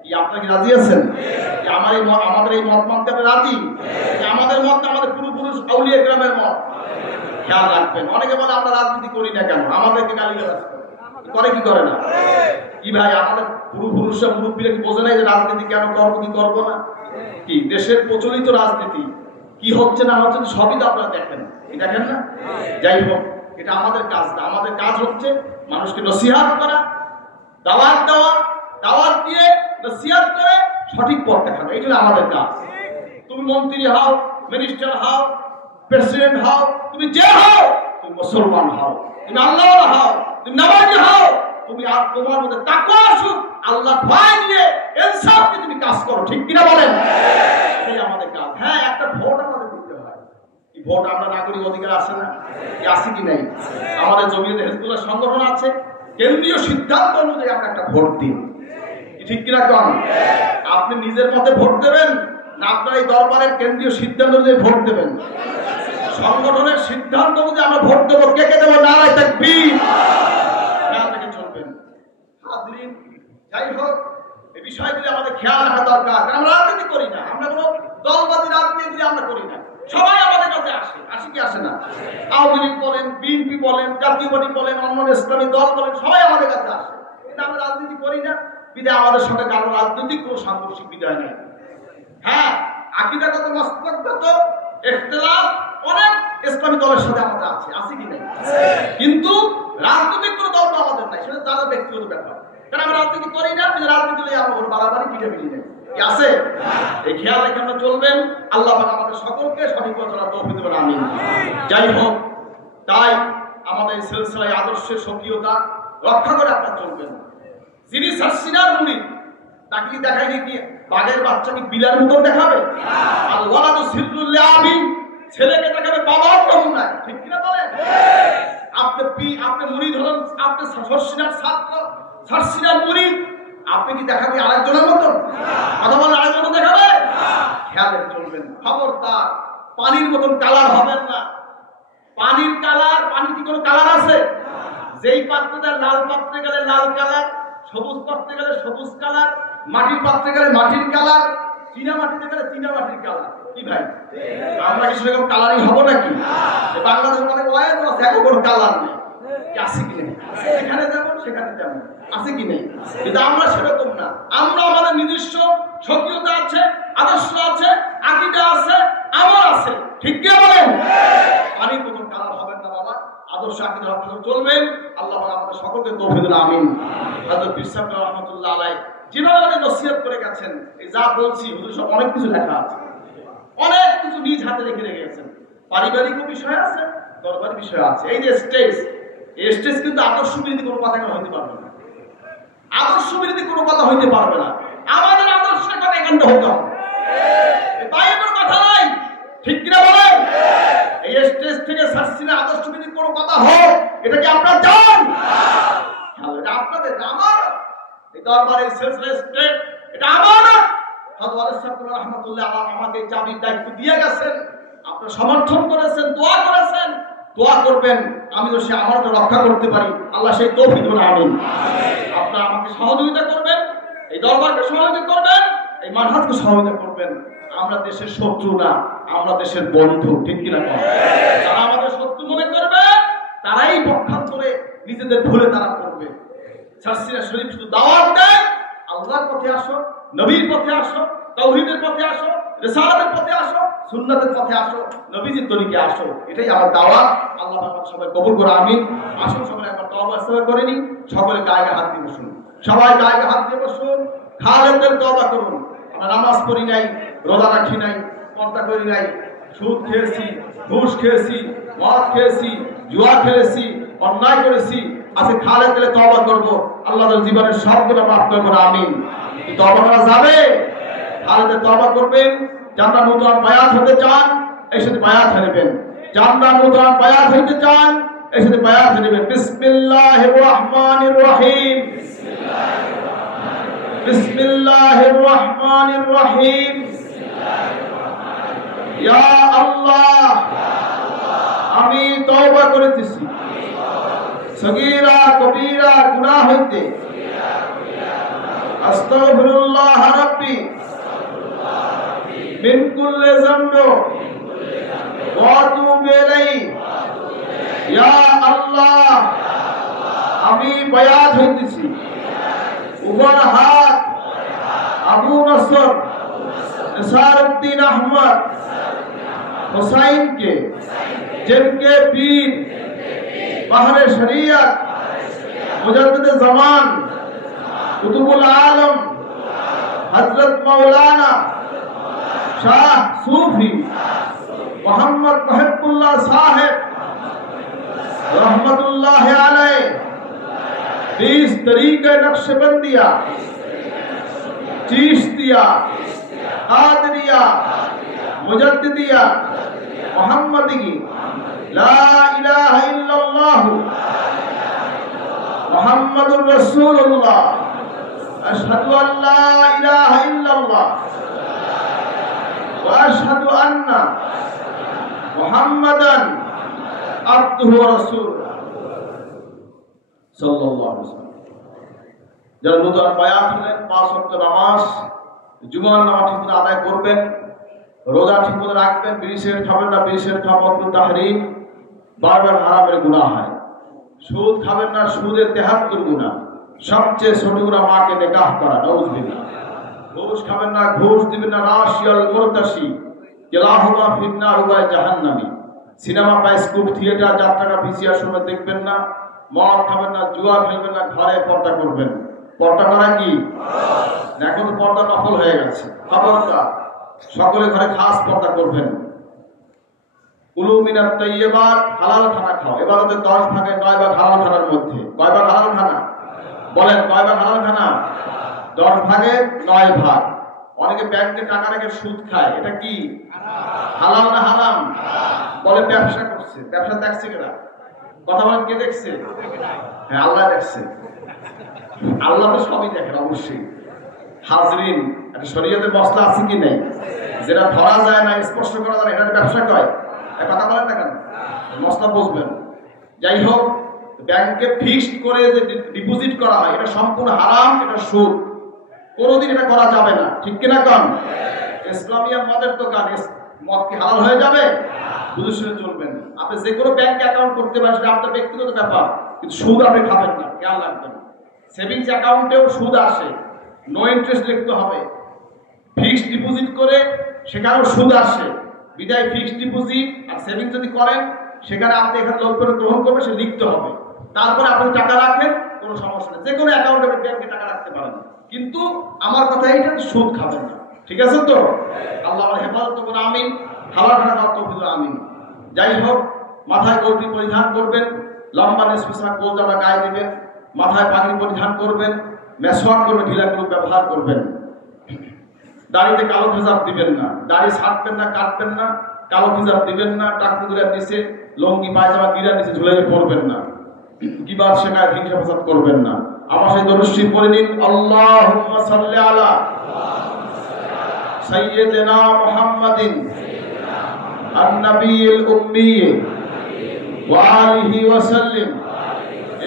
কি আপনারা কি রাজি আছেন? আমাদের এই মত মানতে আপনি রাজি? আমাদের মত, আমাদের পূর্বপুরুষ আউলিয়া গ্রামের মত। খেয়াল রাখবেন, অনেকে বলে আমরা রাজনীতি করি না কেন, আমাদেরকে গালিগালাজ করে, কি করে না? কি ভাই, আমাদের পূর্বপুরুষরা মুরব্বীরা কি বোঝে নাই যে রাজনীতি কেন করবো কি করবো না? কি দেশের প্রচলিত রাজনীতি কি হচ্ছে না হচ্ছে সবই তো আপনারা দেখেন না? যাই হোক, এটা আমাদের কাজ না। আমাদের কাজ হচ্ছে মানুষকে নসিহত করা, দাওয়াত দেওয়া, দাওয়াত দিয়ে নসিহত করে সঠিক পথ দেখানো, এইটা আমাদের কাজ। তুমি মন্ত্রী হও, মিনিস্টার হও, প্রেসিডেন্ট হও, তুমি যে হও, তুমি মুসলমান হও, তুমি আল্লাহ হও, তুমি নামাজি হও, তুমি আর তোমার মধ্যে তাকওয়া আসুক, আল্লাহ ভয় নিয়ে ইনসাফ নিয়ে তুমি কাজ করো। ঠিক কিনা বলেন? এটাই আমাদের কাজ। হ্যাঁ, একটা ভোট আমাদের দিতে হয়। এই ভোট আমরা নাগরিক অধিকার আছে না? আছে কি নাই? আমাদের জমিয়তে হিজবুল্লাহ সংগঠন আছে, কেন্দ্রীয় সিদ্ধান্ত অনুযায়ী আমরা একটা ভোট দিই। ঠিক কিনা কন? আপনি নিজের মতে ভোট দেবেন না আপনার এই দরবারের কেন্দ্রীয় সিদ্ধান্ত অনুযায়ী ভোট দেবেন? সংগঠনের সিদ্ধান্ত অনুযায়ী আমরা ভোট দেবো। কে কে দেবো? নারায়ে তাকবীর। খেয়াল রেখে চলবেন। হাজরিন, যাই হোক, এই বিষয়গুলি আমাদের খেয়াল রাখা দরকার। কারণ আমরা রাজনীতি করি না, আমরা কোনো দলবাদী রাজনীতি আমরা করি না। সবাই আমাদের কাছে আসে কি আসে না? আওয়ামী লীগ বলেন, বিএনপি বলেন, জাতীয় পার্টি বলেন, অন্য ইসলামী দল বলেন, সবাই আমাদের কাছে আসে। কিন্তু আমরা রাজনীতি করি না বিধায় আমাদের সঙ্গে কারো রাজনৈতিক কোনো সাংঘর্ষিক বিধায় নেই। হ্যাঁ, আকীদাগত মস্তকগত ইখতিলাফ অনেক ইসলামী দলের সাথে আমাদের আছে কি নাই? কিন্তু রাজনৈতিক কোনো দল আমাদের নাই, সেটা তাদের ব্যক্তিগত ব্যাপার। কারণ আমরা রাজনীতি করি না, রাজনীতি নিয়ে আমরা কোনো বাড়াবাড়ি পিটাপিটি নেই। কি আছে? এই খেয়াল রেখে আমরা চলবেন। আল্লাহ পাক আমাদের সকলকে সঠিক পথে চলার তৌফিক দেবেন, আমিন। যাই হোক, তাই আমাদের এই সিলসিলায় আদর্শের সক্রিয়তা রক্ষা করে আপনারা চলবেন। যিনি সাসিনার মুরিদ, তাকে দেখায় নাকি বাঘের বাচ্চাকে বিলার মতন দেখাবে? আর ওয়ালাদু সিররুল আমিন, ছেলেকে দেখাবে বাবার নমুনায়। ঠিক কিনা বলেন? আপনি মুরিদ হলেন, আপনি সাসিনার ছাত্র, সাসিনার মুরিদ, আপনি কি দেখাবে আরেকজনের মতন? কথা বলেন, আরেকজন দেখাবে? খেয়াল রেখে চলবেন। খবরদার পানির মতন কালার হবেন না। পানির কালার, পানি কি কোনো কালার আছে? যেই পাত্রে লাল পাত্রে গেলে লাল কালার, সবুজ পাত্রে গেলে সবুজ কালার, মাটির পাত্রে গেলে মাটির কালার, চীনা মাটিতে গেলে চীনা মাটির কালার। কি ভাই, আমরা কি সেরকম কালারই হবো নাকি? বাংলাদেশের অনেক ওয়াইজ আছে, এখন কোনো কালার নেই। আছে কি নেই? এখানে যেমন সেখানে তেমন, আছে কি নেই? কিন্তু আমরা সেরকম না। আমরা আমাদের নিজস্ব সক্রিয়তা আছে, আদর্শ আছে, আকীদা আছে, আমল আছে। ঠিক কি বলেন? পানির মতন কালার হবেন না বাবা, আদর্শ আকীদা রক্ষা করে চলবেন। আল্লাহ আমাদের সকলকে তৌফিক দিন, আমিন। হযরত পীর সাহেব রাহমাতুল্লাহ আলাইহি যেভাবে আমাদের নসিহত করে গেছেন, এই যা বলছি হুজুর সব অনেক কিছু লেখা আছে, অনেক কিছু নিজ হাতে রেখে গেছেন। পারিবারিক বিষয় আছে, দরবারি বিষয় আছে। এই যে স্টেজ, এই স্টেজ কিন্তু আদর্শ বিরোধী কোনো কথা হইতে পারবে না। আদর্শ বিরোধী কোনো কথা হইতে পারবে না। আমাদের আদর্শের কথা এখানটা হতে হবে, বাইরের কথা নাই। ঠিক কিনা বলেন? এই স্টেজ থেকে সাসিনা আদর্শ বিরোধী কোনো কথা হোক, এটা কি আপনারা চান? এটা আপনাদের, আমার এই দরবারের সিলসিলা স্টেজ, এটা আমার। হযরত সাহেব রাহমাতুল্লাহ আলাইহি আমাকে চাবির দায়িত্ব দিয়ে গেছেন, আপনারা সমর্থন করেছেন, দোয়া করেছেন। দোয়া করবেন আমি তো সে আমারটা রক্ষা করতে পারি, আল্লাহ সেই তৌফিক দেন, আমিন। আপনারা আমাকে সহযোগিতা করবেন, এই দরবারকে সহযোগিতা করবেন, এই মানহাজকে সহযোগিতা করবেন। আমরা দেশের শত্রু না, আমরা দেশের বন্ধু। ঠিক কিনা? যারা আমাদের শত্রু মনে করবে তারাই পক্ষান্তরে নিজেদের ভুলে তারা করবে। সাসিনা শরীফ শুধু দাওয়াত দেয়, আল্লাহর পথে আসো, নবীর পথে আসো, তাওহীদের পথে আসো, রিসালাতের পথে আসো, সুন্নাতের পথে আসো, নবীজির তরিকে আসো। এটাই আমার দাওয়াত। আল্লাহ আমাদের সবাই কবুল করে, আমিন। আসুন সকলে একবার তওবা ইস্তেগফার করে নিই। সকলে গায়ে হাত দিয়ে বসুন, সবাই গায়ে হাত দিয়ে বসুন। খালেদের তওবা করুন। আমরা নামাজ পড়ি নাই, রোজা রাখি নাই, পর্দা করি নাই, সুদ খেয়েছি, ঘুষ খেয়েছি, মদ খেয়েছি, জুয়া খেলেছি, অন্যায় করেছি, আজকে খালে দিলে তওবা করব, আল্লাহ তাআলা জীবনের সব গুনাহ মাফ করবেন, আমিন। কি তওবা করা যাবে? খালে তওবা করবেন। যারা নতুন বায়াত হতে চান এই সাথে বায়াত নেবেন, যারা নতুন বায়াত হতে চান এই সাথে বায়াত নেবেন। বিসমিল্লাহির রহমানির রহিম, বিসমিল্লাহির রহমানির রহিম। ইয়া আল্লাহ, আমি তওবা করিতেছি সগীরা কবীরা গুনাহ হইতে, আস্তাগফিরুল্লাহ রাব্বি মিন কুল্লি যামবি ওয়া আতুবু ইলাইহি। ইয়া আল্লাহ, আমি বায়াত হইতেছি উমর হাত আবু নসর নিসারউদ্দিন আহমদ हुसैन के, जिनके पीर बहरे शरीयत मुजद्दिद ज़मान कुतुबुल आलम हजरत मौलाना शाह सूफी मोहम्मद महबूबुल्लाह साहिब रहमतुल्लाह अलैह 20 तरीके नक्शबंदिया, चिश्तिया, कादरिया, मुजद्दिदिया, मुहम्मदी, ला इलाहा इल्लल्लाह मुहम्मदुर रसूलुल्लाह, अशहदु अन ला इलाहा इल्लल्लाह व अशहदु अन्ना मुहम्मदन अब्दुहु व रसूलुहु সাল্লাল্লাহু আলাইহি ওয়াসাল্লাম। যারা নতুন বায়াত হলেন, 5 ওয়াক্ত নামাজ, জুমার নামাজ ঠিকমতো আদায় করবেন, রোজা ঠিকমতো রাখবেন, বিড়ি সিগারেট খাবেন না, বিড়ি সিগারেট খাওয়া মাকরুহ তাহরিম, বারবার হারামের গুনাহ হয়। সুদ খাবেন না, সুদের 73 গুনাহ, সবচেয়ে ছোট গুনাহ মাকে নিকাহ করা, নাউযুবিল্লাহ। ঘুষ খাবেন না, ঘুষ দিবেন না, রাশিয়াল মুরতাশি কিলাহুমা ফিন্নার ওয়া জাহান্নামী। সিনেমা, বায়োস্কোপ, থিয়েটার, যাত্রা, ভিসিআর সময় দেখবেন না। মদ খাবেন না, জুয়া খেলবেন না, ঘরে পর্দা করবেন। পর্দা করা কি? এখন তো পর্দা নফল হয়ে গেছে, খবরদার। সকলে ঘরে খাস পর্দা করবেন। কুলু মিনাত তাইয়্যিবাত, হালাল খানা খাও। ইবাদতের 10 ভাগে 9 ভাগ হালাল খানার মধ্যে। কয় ভাগ হালাল খানা? বলেন কয় ভাগ হালাল খানা? 10 ভাগে 9 ভাগ। অনেকে ব্যাংকে টাকা রেখে সুদ খায়, এটা কি হালাল না হারাম? বলে ব্যবসা করছে। ব্যবসা দেখছে কেনা? কথা বলেন, কে দেখছে? হ্যাঁ, আল্লাহ দেখছে। আল্লাহ তো সবই দেখেন অবশ্যই। হাজরিন, একটা শরীয়তের মসলা আছে কি নেই? যেটা ধরা যায় না, স্পষ্ট করা যায় না, এটা ব্যবসা কয়। কথা বলেন না কেন? মসলা বুঝবেন। যাই হোক, ব্যাংকে ফিক্সড করে যে ডিপোজিট করা হয়, এটা সম্পূর্ণ হারাম, এটা সুদ। কোনোদিন এটা করা যাবে না, ঠিক কিনা কন? ইসলামিয়া মদের দোকান, মদ কি হালাল হয়ে যাবে? বুঝে শুনে চলবেন। আপনি যে কোনো ব্যাংকে অ্যাকাউন্ট করতে পারেন, সেটা আপনার ব্যক্তিগত ব্যাপার, কিন্তু সুদ আপনি খাবেন না, খেয়াল রাখবেন। সেভিংস অ্যাকাউন্টেও সুদ আসে, নো ইন্টারেস্ট লিখতে হবে। ফিক্সড ডিপোজিট করে সেখানেও সুদ আসে, বিদায় ফিক্সড ডিপোজিট আর সেভিংস যদি করেন, সেখানে আপনি এখানে লোন করে গ্রহণ করবেন, সে লিখতে হবে। তারপরে আপনি টাকা রাখেন, কোনো সমস্যা নেই। যে কোনো অ্যাকাউন্টে ব্যাংকে টাকা রাখতে পারেন, কিন্তু আমার কথা এইটা, সুদ খাবেন না, ঠিক আছে তো? আল্লাহ আমার হেফাজত করে, আমিন। হালাল খানা খাওয়ার তৌফিক দান, আমিন। যাই হোক, মাথায় গৌরী পরিধান করবেন, লম্বা নেসপেশা গোল জামা গায়ে দিবেন, মাথায় পাগড়ি পরিধান করবেন, মেসওয়াক করবেন, ঢিলাগুলো ব্যবহার করবেন। দাড়িতে কালো হিজাব দিবেন না, দাড়ি ছাড়বেন না, কাটবেন না, কালো হিজাব দিবেন না, টাকনুগুলার নিচে লঙ্গি পায়জামা গিরার নিচে ঝুলে পড়বেন না, গীবত শেখায় হিংসা ফাসাদ করবেন না। আমার সেই দরুদ শরীফ পড়ে নিন। আল্লাহুম্মা সাল্লি আলা সাইয়্যিদিনা মুহাম্মাদিন আন-নাবিয়্যিল উম্মি ওয়া আলিহি ওয়া সাল্লিম।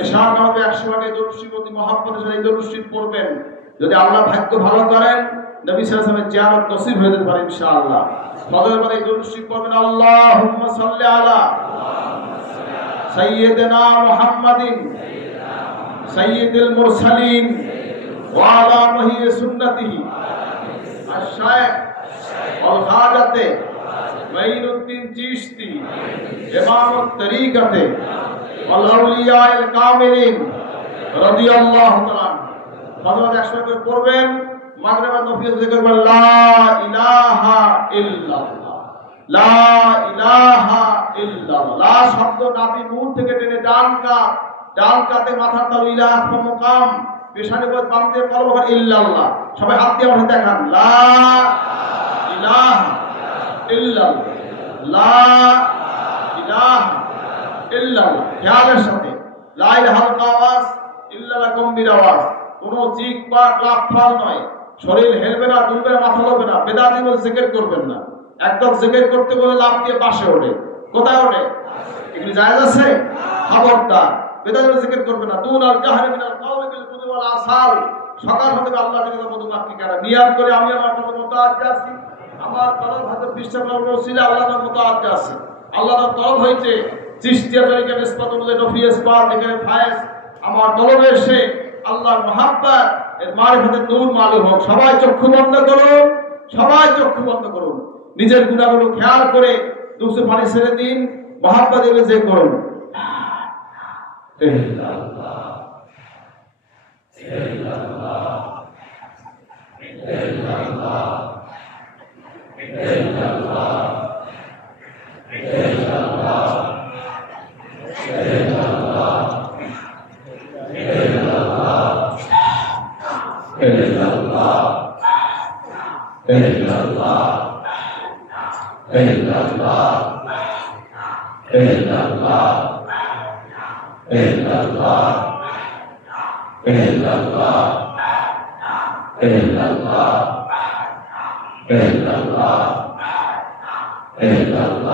এশার নামে 100 আগে দরুদ শরীফ অতি মহব্বতের সাথে এই দরুদ শরীফ পড়বেন। যদি আল্লাহ ভাগ্য ভালো করেন, নবী সাল্লাল্লাহু আলাইহি ওয়াসাল্লামের জিয়ারত নসিব হয়ে যেতে পারে ইনশাআল্লাহ। ফজরের পরে এই দরুদ শরীফ পড়বেন। আল্লাহুম্মা সাল্লি আলা সাইয়্যিদিনা মুহাম্মাদিন সাইয়্যিদুল মুরসালিন ওয়া আলা মাহি সুন্নতিহি আশ-শাইখ আল খাজাতে মাইনুদ্দিন চিশতি ইমামুত তরিকাতে ওয়াল আউলিয়ায়ে কামিলিন রাদিয়াল্লাহু তাআলা। ফজর 100 করে পড়বেন, মাগরিব আর নফিল জিকির করবেন, লা ইলাহা ইল্লাল্লাহ, লা ইলাহা ইল্লাল্লাহ। লা শব্দ নাভি মূল থেকে টেনে ডান কাত ডান কাতে মাথার তালু ইলাহ মুকাম, পেশানি পথ বাম দিয়ে কলম ইল্লাল্লাহ। সবাই হাত দিয়ে আমাকে দেখান, লা ইলাহা ইল্লাল্লাহ, লা ইলাহা ইল্লাল্লাহ। খেয়ালের সাথে লা ইলাহা আওয়াজ, ইল্লাল্লাহ গম্ভীর আওয়াজ, কোনো চিক বা ক্লাপ ফাল নয়। শরীর হেলবে না, দুলবে না, মাথা লবে না। বেদাতি বলে জিকির করবেন না। একদম জিকির করতে বলে লাভ দিয়ে পাশে ওঠে। কোথায় ওঠে? এগুলি জায়েজ আছে? খবরদার, বেদাতি বলে জিকির করবে না। দুন আল জাহরি মিনাল কাওলি বিল গুদু ওয়াল আসাল। সকাল হতে আল্লাহ তাআলা মধুমাক্ষী কাটা নিয়াত করে আমি আমার তরফ মুতাআজ্জি আছি, আমার তরফ হাতে বিশ্বাস করার ছিল আল্লাহ তাআলা মুতাআজ্জি আছে। আল্লাহ তাআলা তরফ হইতে চিশতিয়া তরিকা নিসবত অনুযায়ী নফি ইসবাত এখানে ফায়েজ আমার তরফে এসে আল্লাহর মহাব্বত এর মারিফতের নূর মালুম হোক। সবাই চক্ষু বন্ধ করুন, সবাই চক্ষু বন্ধ করুন। নিজের গুনাহগুলো খেয়াল করে দুসে পানি ছেড়ে দিন, মহাব্বত এবে যে করুন। ইল্লাল্লাহ ইল্লাল্লাহ ইল্লাল্লাহ ইল্লাল্লাহ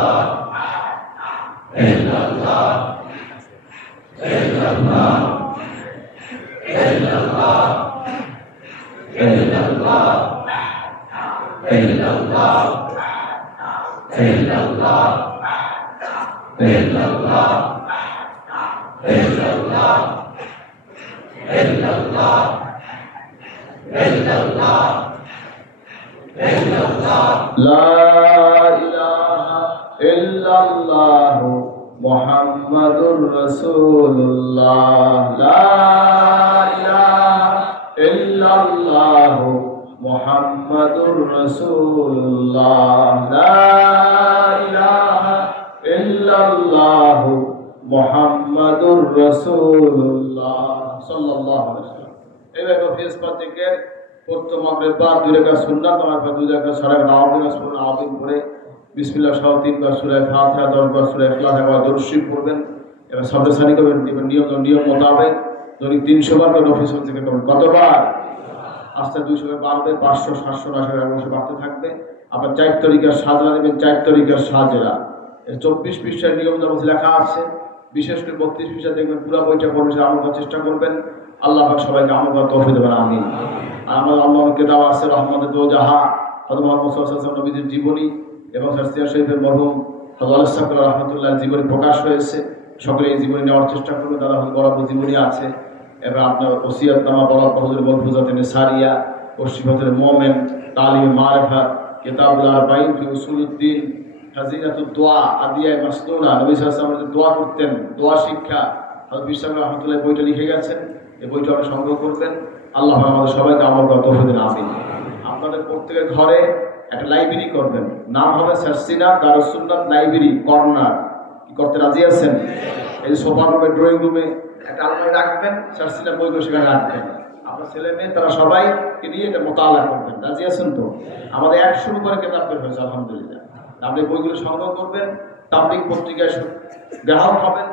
ইল্লাল্লাহ ইল্লাল্লাহ মুহাম্মাদুর রাসূলুল্লাহ, লা ইলাহা ইল্লাল্লাহ মুহাম্মাদুর রাসূলুল্লাহ, লা ইলাহা ইল্লাল্লাহ মুহাম্মাদুর রাসূলুল্লাহ সাল্লাল্লাহু আলাইহি ওয়াসাল্লাম। এবার নফিস পাতিকে প্রথম মাগরিব বা দুই রাকাত সুন্নাত, তারপর দুই রাকাত সালাত নাওয়াবিল সুন্নাত নাওয়াবিল পড়ে বিসমিল্লাহ সহ 3 বার সূরা ফাতিহা, 10 বার সূরা ইখলাস একবার দরুদ শরীফ পড়বেন। এবার সাবধান সানি করবেন, নিয়ম মোতাবেক দৈনিক 300 বার করে নফিস থেকে করবেন। কতবার? আস্তে 200 বার বাড়বে, 500 700 800 বাড়তে থাকবে। আবার 4 তরিকার সাজরা দেবেন, 4 তরিকার সাজরা। 24 পৃষ্ঠার নিয়ম যেমন লেখা আছে, বিশেষ করে 32 পৃষ্ঠা দেখবেন। পুরো বইটা পড়ে আমল করার চেষ্টা করবেন। আল্লাহ পাক সবাইকে আমল করার তৌফিক দেবেন, আমিন। আর আমাদের আল্লাহর কিতাব আছে রহমতে দোজাহা, হযরত মুহাম্মদ সাল্লাল্লাহু আলাইহি ওয়াসাল্লাম নবীর জীবনী এবং শাস্তিয়া শরীফের মরহুম হযরত আলী সাহেব রাহমাতুল্লাহ জীবনী প্রকাশ হয়েছে। সকলে এই জীবনী নেওয়ার চেষ্টা করবেন। তারা বড় জীবনী আছে। এবার আপনার ওসিয়াতনামা, বরাত হুজুর মলফুজাতে নেসারিয়া, ওসিফাতুল মুমিন, তালিম মারিফা, কিতাবুল আরবাঈন ফি উসুলুদ্দিন, ফাজিলাতুদ দোয়া, আদিয়া মাসনুনা, নবী সাল্লাল্লাহু আলাইহি ওয়াসাল্লাম দোয়া করতেন, দোয়া শিক্ষা হযরত বিশাল রাহমাতুল্লাহ বইটা লিখে গেছেন। এই বইটা আপনি সংগ্রহ করবেন। আল্লাহ আমাদের সবাইকে আমল করার তৌফিক দিন, আমিন। আপনাদের প্রত্যেকের ঘরে একটা লাইব্রেরি করবেন, নাম হবে সারসিনা দারুস সুন্নাত লাইব্রেরি কর্নার। কি করতে রাজি আছেন? এই সোফা রুমে, ড্রয়িং রুমে একটা আলমারি রাখবেন, সারসিনা বইগুলো সেখানে রাখবেন। আপনার ছেলে মেয়ে তারা সবাইকে নিয়ে এটা মোতালা করবেন। রাজি আছেন তো? আমাদের 100 করে কেতাব বের হয়েছে আলহামদুলিল্লাহ। আপনি বইগুলো সংগ্রহ করবেন। তাবলিগ পত্রিকায় গ্রাহক হবেন,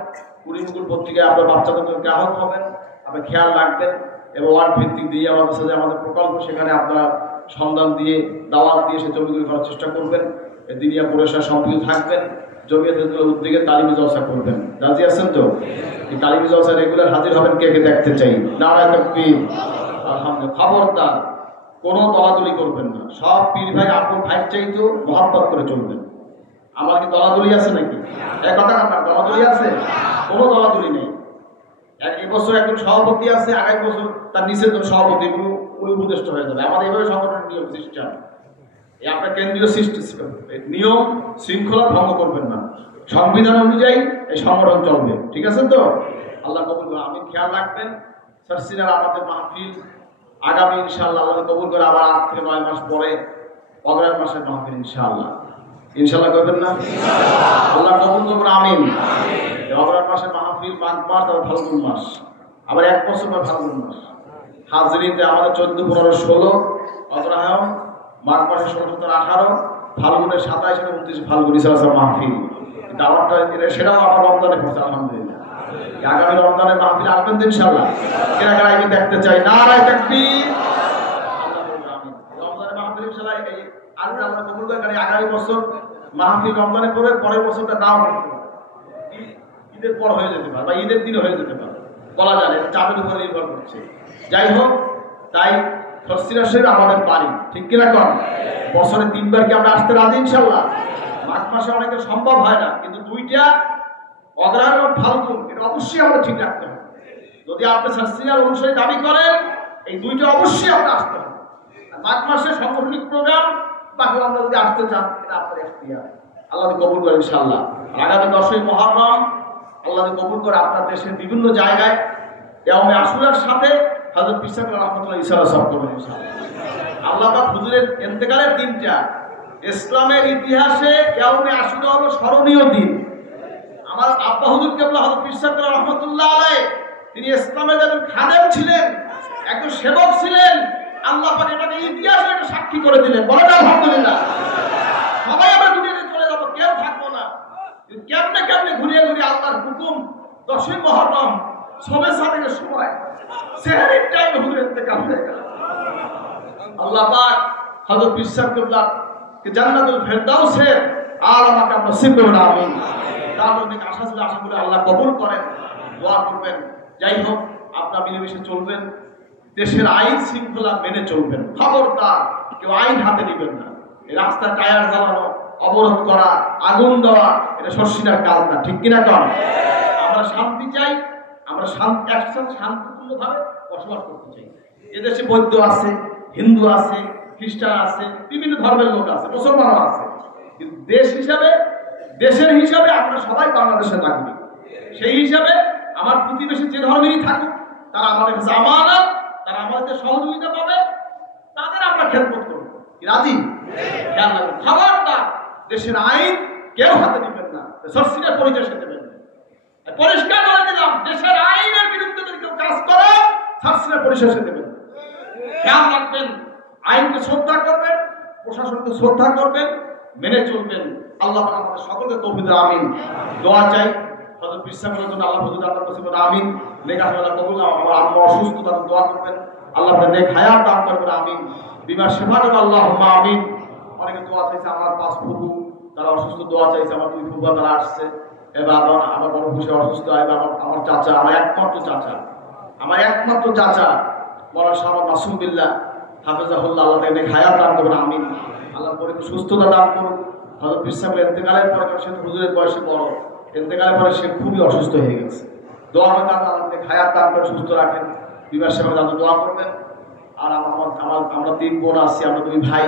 কুড়িমুকুল পত্রিকায় আপনার বাচ্চাদের গ্রাহক হবেন। আপনি খেয়াল রাখবেন এবং ওয়ার্ড ভিত্তিক দিয়ে আমাদের সাথে আমাদের প্রকল্প, সেখানে আপনারা সন্ধান দিয়ে দাওয়াত দিয়ে সে জমিগুলি করার চেষ্টা করবেন। দিনিয়া পরিষেবা সম্পৃক্ত থাকবেন। জমিয়তের উদ্যোগে তালিমি জলসা করবেন। রাজি আছেন তো? এই তালিমি জলসা রেগুলার হাজির হবেন। কে কে দেখতে চাই? নারায়ে তাকবীর, আলহামদুলিল্লাহ। খবরদার কোনো দলাদলি করবেন না। সব পীর ভাই আপন ভাই চাইতো মহব্বত করে চলবেন। আমার কি দলাদলি আছে নাকি? এক কথা আপনার দলাদলি আছে? কোনো দলাদলি নেই। এক বছর একজন সভাপতি আছে, আগামী বছর তার নিচের জন সভাপতি উপদেষ্টা হয়ে যাবে। আমাদের এইভাবে সংগঠনের নিয়ম সিস্টেম। এই আপনার কেন্দ্রীয় সিস্টেম, নিয়ম শৃঙ্খলা ভঙ্গ করবেন না। সংবিধান অনুযায়ী এই সংগঠন চলবে। ঠিক আছে তো? আল্লাহ কবুল করে। আমি খেয়াল রাখবেন। সারসিনার আমাদের মাহফিল আগামী ইনশাআল্লাহ আল্লাহ কবুল করে আবার 8 থেকে 9 মাস পরে অগ্রহায়ণ মাসের মাহফিল ইনশাআল্লাহ। ইনশাআল্লাহ করবেন না? আল্লাহ কবুল করবেন, আমিন। অগ্রহায়ণ মাসে মাহফিল, মাঘ মাস, তারপর ফাল্গুন মাস, আবার 1 বছর পর ফাল্গুন মাস। হাজরিতে আমাদের 14, 15, 16 অগ্রহায়ণ, মাঘ মাসে 16, 17, 18, ফাল্গুনের 27 এবং 29 ফাল্গুন ইসলাম মাহফিল। দাওয়াতটা সেটাও আমার রমজানে পড়ছে আলহামদুলিল্লাহ। আগামী রমজানে মাহফিল আসবেন তো ইনশাআল্লাহ। কেনা কেনা আমি দেখতে চাই। নারায়ে তাকবীর। রমজানে মাহফিল ইনশাআল্লাহ এই আল্লাহ আমরা কবুল করে। কারণ আগামী বছর মাহফিল রমজানে পড়ে, পরের বছরটা নাও হতে পারে, ঈদের পর হয়ে যেতে পারে বা ঈদের দিনে হয়ে যেতে পারে, বলা যায় না, চাপের উপরে নির্ভর করছে। যাই হোক, তাই তফসির শরীফ আমাদের বাড়ি, ঠিক কিনা কন? বছরে 3 বার কি আমরা আসতে রাজি ইনশাআল্লাহ? মাঘ মাসে অনেকে সম্ভব হয় না, কিন্তু 2টা অগ্রহায়ণ এবং ফাল্গুন এটা অবশ্যই আমরা ঠিক রাখতে হবে। যদি আপনি তফসির অনুসারী দাবি করেন, এই 2টা অবশ্যই আপনি আসতে হবে। আর মাঘ মাসে সাংগঠনিক প্রোগ্রাম বাকি আমরা যদি আসতে চান, এটা আপনার ইখতিয়ার। আল্লাহ কবুল করে ইনশাআল্লাহ। আগামী 10ই মুহররম আল্লাহ কবুল করে আপনার দেশের বিভিন্ন জায়গায় ইয়াউমে আশুরার সাথে হযরত পীর সাহেব রাহমাতুল্লাহ ইসরা সব করবেন ইনশাআল্লাহ। আল্লাহ পাক হুজুরের ইন্তেকালের দিনটা ইসলামের ইতিহাসে ইয়াউমে আশুরা হলো স্মরণীয় দিন। আমার আব্বা হুজুর কেবলা হযরত পীর সাহেব রাহমাতুল্লাহ আলাইহি, তিনি ইসলামের একজন খাদেম ছিলেন, একজন সেবক ছিলেন। আল্লাহ পাক এটাকে ইতিহাসে একটা সাক্ষী করে দিলেন। বলেন আলহামদুলিল্লাহ। সবাই আমরা দুনিয়াতে চলে যাব, কেউ থাকবো না। কেমনে কেমনে ঘুরিয়ে ঘুরিয়ে আল্লাহর হুকুম 10ই মুহররম সবে সাদিকের সময় সেহরির টাইমে হুজুর ইন্তেকাল হয়ে গেল। আল্লাহ পাক হযরত পীর সাহেব কে জান্নাতুল ফেরদাউসে আলা মাকাম নসিব করুন, আমিন। তার অনেক আশা ছিল, আশা করে আল্লাহ কবুল করেন, দোয়া করবেন। যাই হোক, আপনারা মিলেমিশে চলবেন, দেশের আইন শৃঙ্খলা মেনে চলবেন। খবরদার কেউ আইন হাতে নেবেন না। এই রাস্তার টায়ার জ্বালানো, অবরোধ করা, আগুন দেওয়া, এটা শর্ষিনার কাজ না, ঠিক কিনা কন? আমরা শান্তি চাই, আমরা একসাথে শান্তিপূর্ণভাবে বসবাস করতে চাই। এদেশে বৌদ্ধ আছে, হিন্দু আছে, খ্রিস্টান আছে, বিভিন্ন ধর্মের লোক আছে, মুসলমানও আছে, কিন্তু দেশের হিসাবে আমরা সবাই বাংলাদেশের নাগরিক। সেই হিসাবে আমার প্রতিবেশী যে ধর্মেরই থাকুক, তারা আমাদের কাছে আমানত, তারা আমাদের সহযোগিতা পাবে, তাদের আমরা খেদমত করবো। রাজি? খেয়াল রাখবেন, খবরদার দেশের আইন কেউ হাতে নেবেন না, সরসিনের পরিচয় সাথে দেবেন না। পরিষ্কার করে দিলাম, দেশের আইনের বিরুদ্ধে যদি কেউ কাজ করে, সরসিনের পরিচয় সাথে দেবেন। খেয়াল রাখবেন, আইনকে শ্রদ্ধা করবেন, প্রশাসনকে শ্রদ্ধা করবেন, মেনে চলবেন। আল্লাহ আমাদের সকলকে তৌফিক দেন, আমিন। দোয়া চাই হযরত পীর সাহেবের জন্য, আল্লাহ হুজুর আপনার কাছে বলেন আমিন। লেখাপড়া কবুল, আমার আম্মা অসুস্থ, তার দোয়া করবেন, আল্লাহ আপনার নেক হায়াত দান করবেন, আমিন। বিমার সেবা করবেন, আল্লাহুম্মা আমিন। অনেকে দোয়া চাইছে, আমার 5 ফুফু তারা অসুস্থ, দোয়া চাইছে, আমার 2 ফুফা তারা আসছে, এবার আমার বড় খুশি অসুস্থ, আমার চাচা, আমার একমাত্র চাচা মৌলানা শাহ মাসুম বিল্লাহ হাফেজাহুল্লাহ, আল্লাহ তাকে নেক হায়াত দান করবেন, আমিন। আল্লাহ পরিপূর্ণ সুস্থতা দান করুন। হযরত পীর সাহেবের ইন্তেকালের পরে, সে হুজুরের বয়সে বড়, ইন্তেকালের পরে সে খুবই অসুস্থ হয়ে গেছে। দোয়া করবেন আল্লাহ নেক হায়াত দান করে সুস্থ রাখেন। বিমার সেবা দাদা দোয়া করবেন। আর আমরা 3 বোন আছি, আমরা 2 ভাই,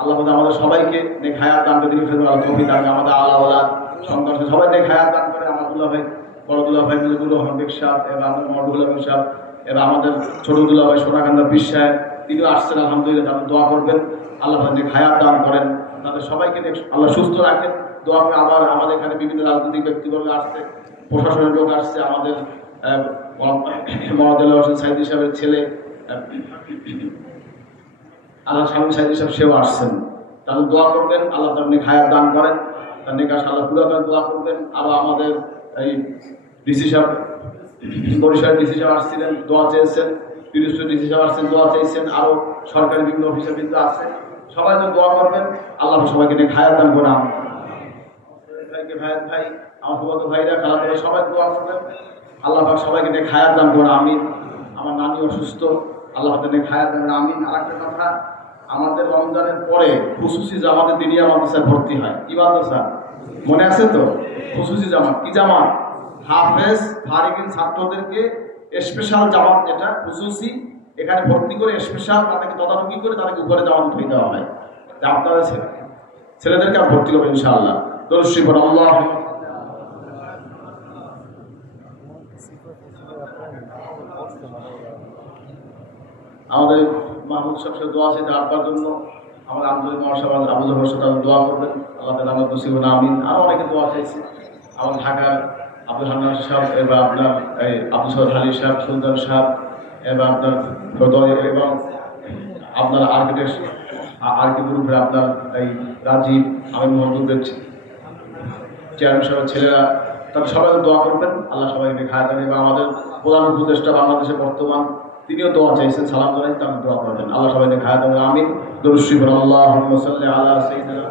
আল্লাহ আমাদের সবাইকে নেক হায়াত দান করে দিবেন, তৌফিক দান করেন। আমাদের আলা ওয়ালাদ সন্তান সবাই নেক হায়াত দান করে। আমার দুলা ভাই, বড় দুলা ভাই মিজানুর রহমান বেগ সাহেব, এবং আমাদের মরহুল আমিন সাহেব, এবং আমাদের ছোট দুলা ভাই সোনাকান্দা পীর সাহেব, তিনিও আসছেন আলহামদুলিল্লাহ। তাদের দোয়া করবেন, আল্লাহ নেক হায়াত দান করেন, তাদের সবাইকে আল্লাহ সুস্থ রাখেন, দোয়া করে। আবার আমাদের এখানে বিভিন্ন রাজনৈতিক ব্যক্তিবর্গ আসছে, প্রশাসনের লোক আসছে, আমাদের মহাদেল হোসেন সাইদি সাহেবের ছেলে আল্লাহ স্বামী সাইদি সাহেব, সেও আসছেন। তাদের দোয়া করবেন, আল্লাহ তার নেক হায়াত দান করেন, তার নেক আশা আল্লাহ পুরো করেন, দোয়া করবেন। আরো আমাদের এই ডিসি সাহেব, বরিশাল ডিসি সাহেব আসছিলেন, দোয়া চেয়েছেন। পিরোজপুর ডিসি সাহেব আসছেন, দোয়া চেয়েছেন। আরো সরকারি বিভিন্ন অফিসার কিন্তু আছে, সবাই তো দোয়া করবেন, আল্লাহ সবাইকে নেক হায়াত দান করে। ভাই আমার ফুফাতো ভাইরা, খালাতো ভাই, সবাই দোয়া করবেন, আল্লাহ পাক সবাইকে নেক হায়াত দান করে, আমিন। আমার নানি অসুস্থ, আল্লাহ পাক নেক হায়াত দান করে, আমিন। আরেকটা কথা, আমাদের রমজানের পরে খুশুসি জামাতে দিনিয়া মাদ্রাসায় ভর্তি হয়। কি মাদ্রাসা মনে আছে তো? খুশুসি জামাত। কি জামাত? হাফেজ ফারিকিন ছাত্রদেরকে স্পেশাল জামাত, যেটা খুশুসি, এখানে ভর্তি করে স্পেশাল তাদেরকে তদারকি করে তাদেরকে উপরে জামাত উঠিয়ে দেওয়া হয়। আপনাদের ছেলেদেরকে ভর্তি করবেন ইনশাআল্লাহ। দরুদ শরীফ পড়ুন, আল্লাহুম্মা। আমাদের মাহমুদ সাহেব দোয়া চাইতে আপনার জন্য, আমাদের আন্তরিক মহাসভা আবুল হক দোয়া করবেন, আল্লাহ তাআলা নসিব করুন, আমিন। আরো অনেকে দোয়া চাইছে। আমার ঢাকার আব্দুল হান্নান সাহেব এবং আপনার এই আব্দুল সৈয়দ আলী সাহেব, সুলতান সাহেব এবং আপনার হৃদয় এবং আপনার আর্কিটেক্ট আপনার এই রাজীব, আমি মোহাম্মদ চেয়ারম্যান সাহেব ছেলেরা, তারা সবাই দোয়া করবেন, আল্লাহ সবাইকে খায় দেন। এবং আমাদের প্রধান উপদেষ্টা বাংলাদেশে বর্তমান, তিনিও দোয়া চাইছেন, সালাম জানাই, তাকে দোয়া করবেন, আল্লাহ সবাইকে খায় দেন। আমিন। দরুদ শরীফ আল্লাহুম্মা সাল্লি আলা সাইয়্যিদিনা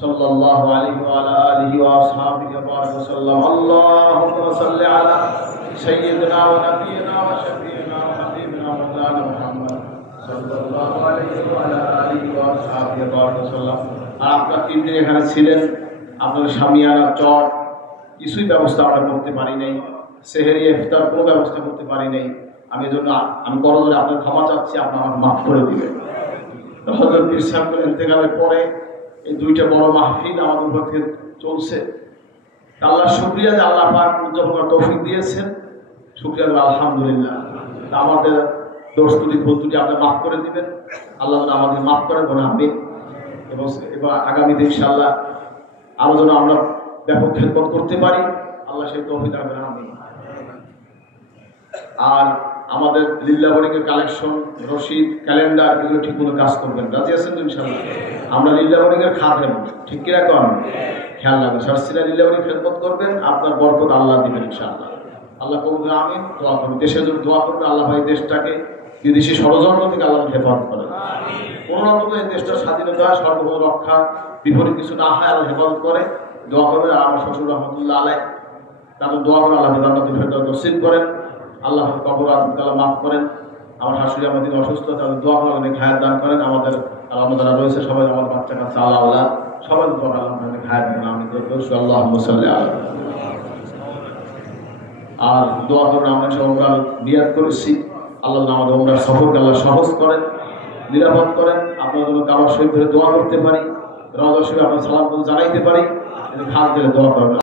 সাল্লাল্লাহু আলাইহি ওয়া আলা আলিহি ওয়া আসহাবিহি ওয়া বারাকা সাল্লাম। আল্লাহুম্মা সাল্লি আলা সাইয়্যিদিনা ওয়া নাবিয়িনা ওয়া শাফিঈনা ওয়া হাবিবিনা মাওলানা মুহাম্মদ সাল্লাল্লাহু আলাইহি ওয়া আলা আলিহি ওয়া আসহাবিহি ওয়া বারাকা সাল্লাম। আর আপনারা 3 দিন এখানে ছিলেন, আপনাদের শামিয়ানা, চট কিছুই ব্যবস্থা আমরা করতে পারি নাই, সেহরি ইফতার কোনো ব্যবস্থা করতে পারি নাই। আমি এজন্য আমি করজোরে আপনার ক্ষমা চাচ্ছি, আপনারা আমাকে মাফ করে দিবেন। হযরত পীর সাহেবের ইন্তেকালের পরে এই 2টা বড় মাহফিল আমাদের উপর থেকে চলছে। আল্লাহ শুকরিয়া যে আল্লাহ পাক উদযাপন করার তৌফিক দিয়েছেন, শুকরিয়া দেব আলহামদুলিল্লাহ। আমাদের দোষ ত্রুটি ভুল ত্রুটি আপনি মাফ করে দিবেন, আল্লাহ যেন আমাদের মাফ করেন বলে আমিন। এবং এবার আগামীতে ইনশাআল্লাহ আরো যেন আমরা ব্যাপক খেদমত করতে পারি, আল্লাহ সেই তৌফিক দান করেন আমিন। আর আমাদের লিল্লা বোর্ডিংয়ের কালেকশন, রশিদ, ক্যালেন্ডার এগুলো ঠিক মতো কাজ করবেন, রাজি আছেন তো ইনশাআল্লাহ? আমরা লিল্লা বোর্ডিংয়ের খাদেম, ঠিক কিনা কন? খেয়াল রাখবেন, সরসিনা লিল্লা বোর্ডিং খেদমত করবেন, আপনার বরকত আল্লাহ দিবেন ইনশাআল্লাহ। আল্লাহ কবুল আমিন। দোয়া করবেন, দেশের জন্য দোয়া করবেন, আল্লাহ ভাই দেশটাকে বিদেশি ষড়যন্ত্র থেকে আল্লাহ হেফাজত করেন। কোনো রকম এই দেশটার স্বাধীনতা, সর্বভৌম রক্ষা, বিপরীত কিছু না হয় আল্লাহ হেফাজত করে। দোয়া করবেন। আর আমার শ্বশুর রহমতুল্লাহ আলাই, তাদের দোয়া করে আল্লাহ জান্নাতুল ফেরদাউস নসিব করেন, আল্লাহ কবর আযাব মাফ করেন। আমার শাশুড়ি আমাদের অসুস্থ, তাদের দোয়া করে অনেক হায়াত দান করেন। আমাদের আল্লাহ যারা রয়েছে সবাই, আমার বাচ্চা কাচ্চা আল্লাহ সবাই দোয়া করে আল্লাহ অনেক হায়াত দেন। আমি আল্লাহুম্মা সাল্লি আলা। আর দোয়া করুন, আমরা আমরা নিয়াত করেছি, আল্লাহ আমাদের ওমরার সফরকে আল্লাহ সহজ করেন, নিরাপদ করেন। আপনার জন্য কাবার শরীফ ধরে দোয়া করতে পারি, রওজা শরীফে আপনার সালাম জানাইতে পারি, খাস দিলে দোয়া করবেন।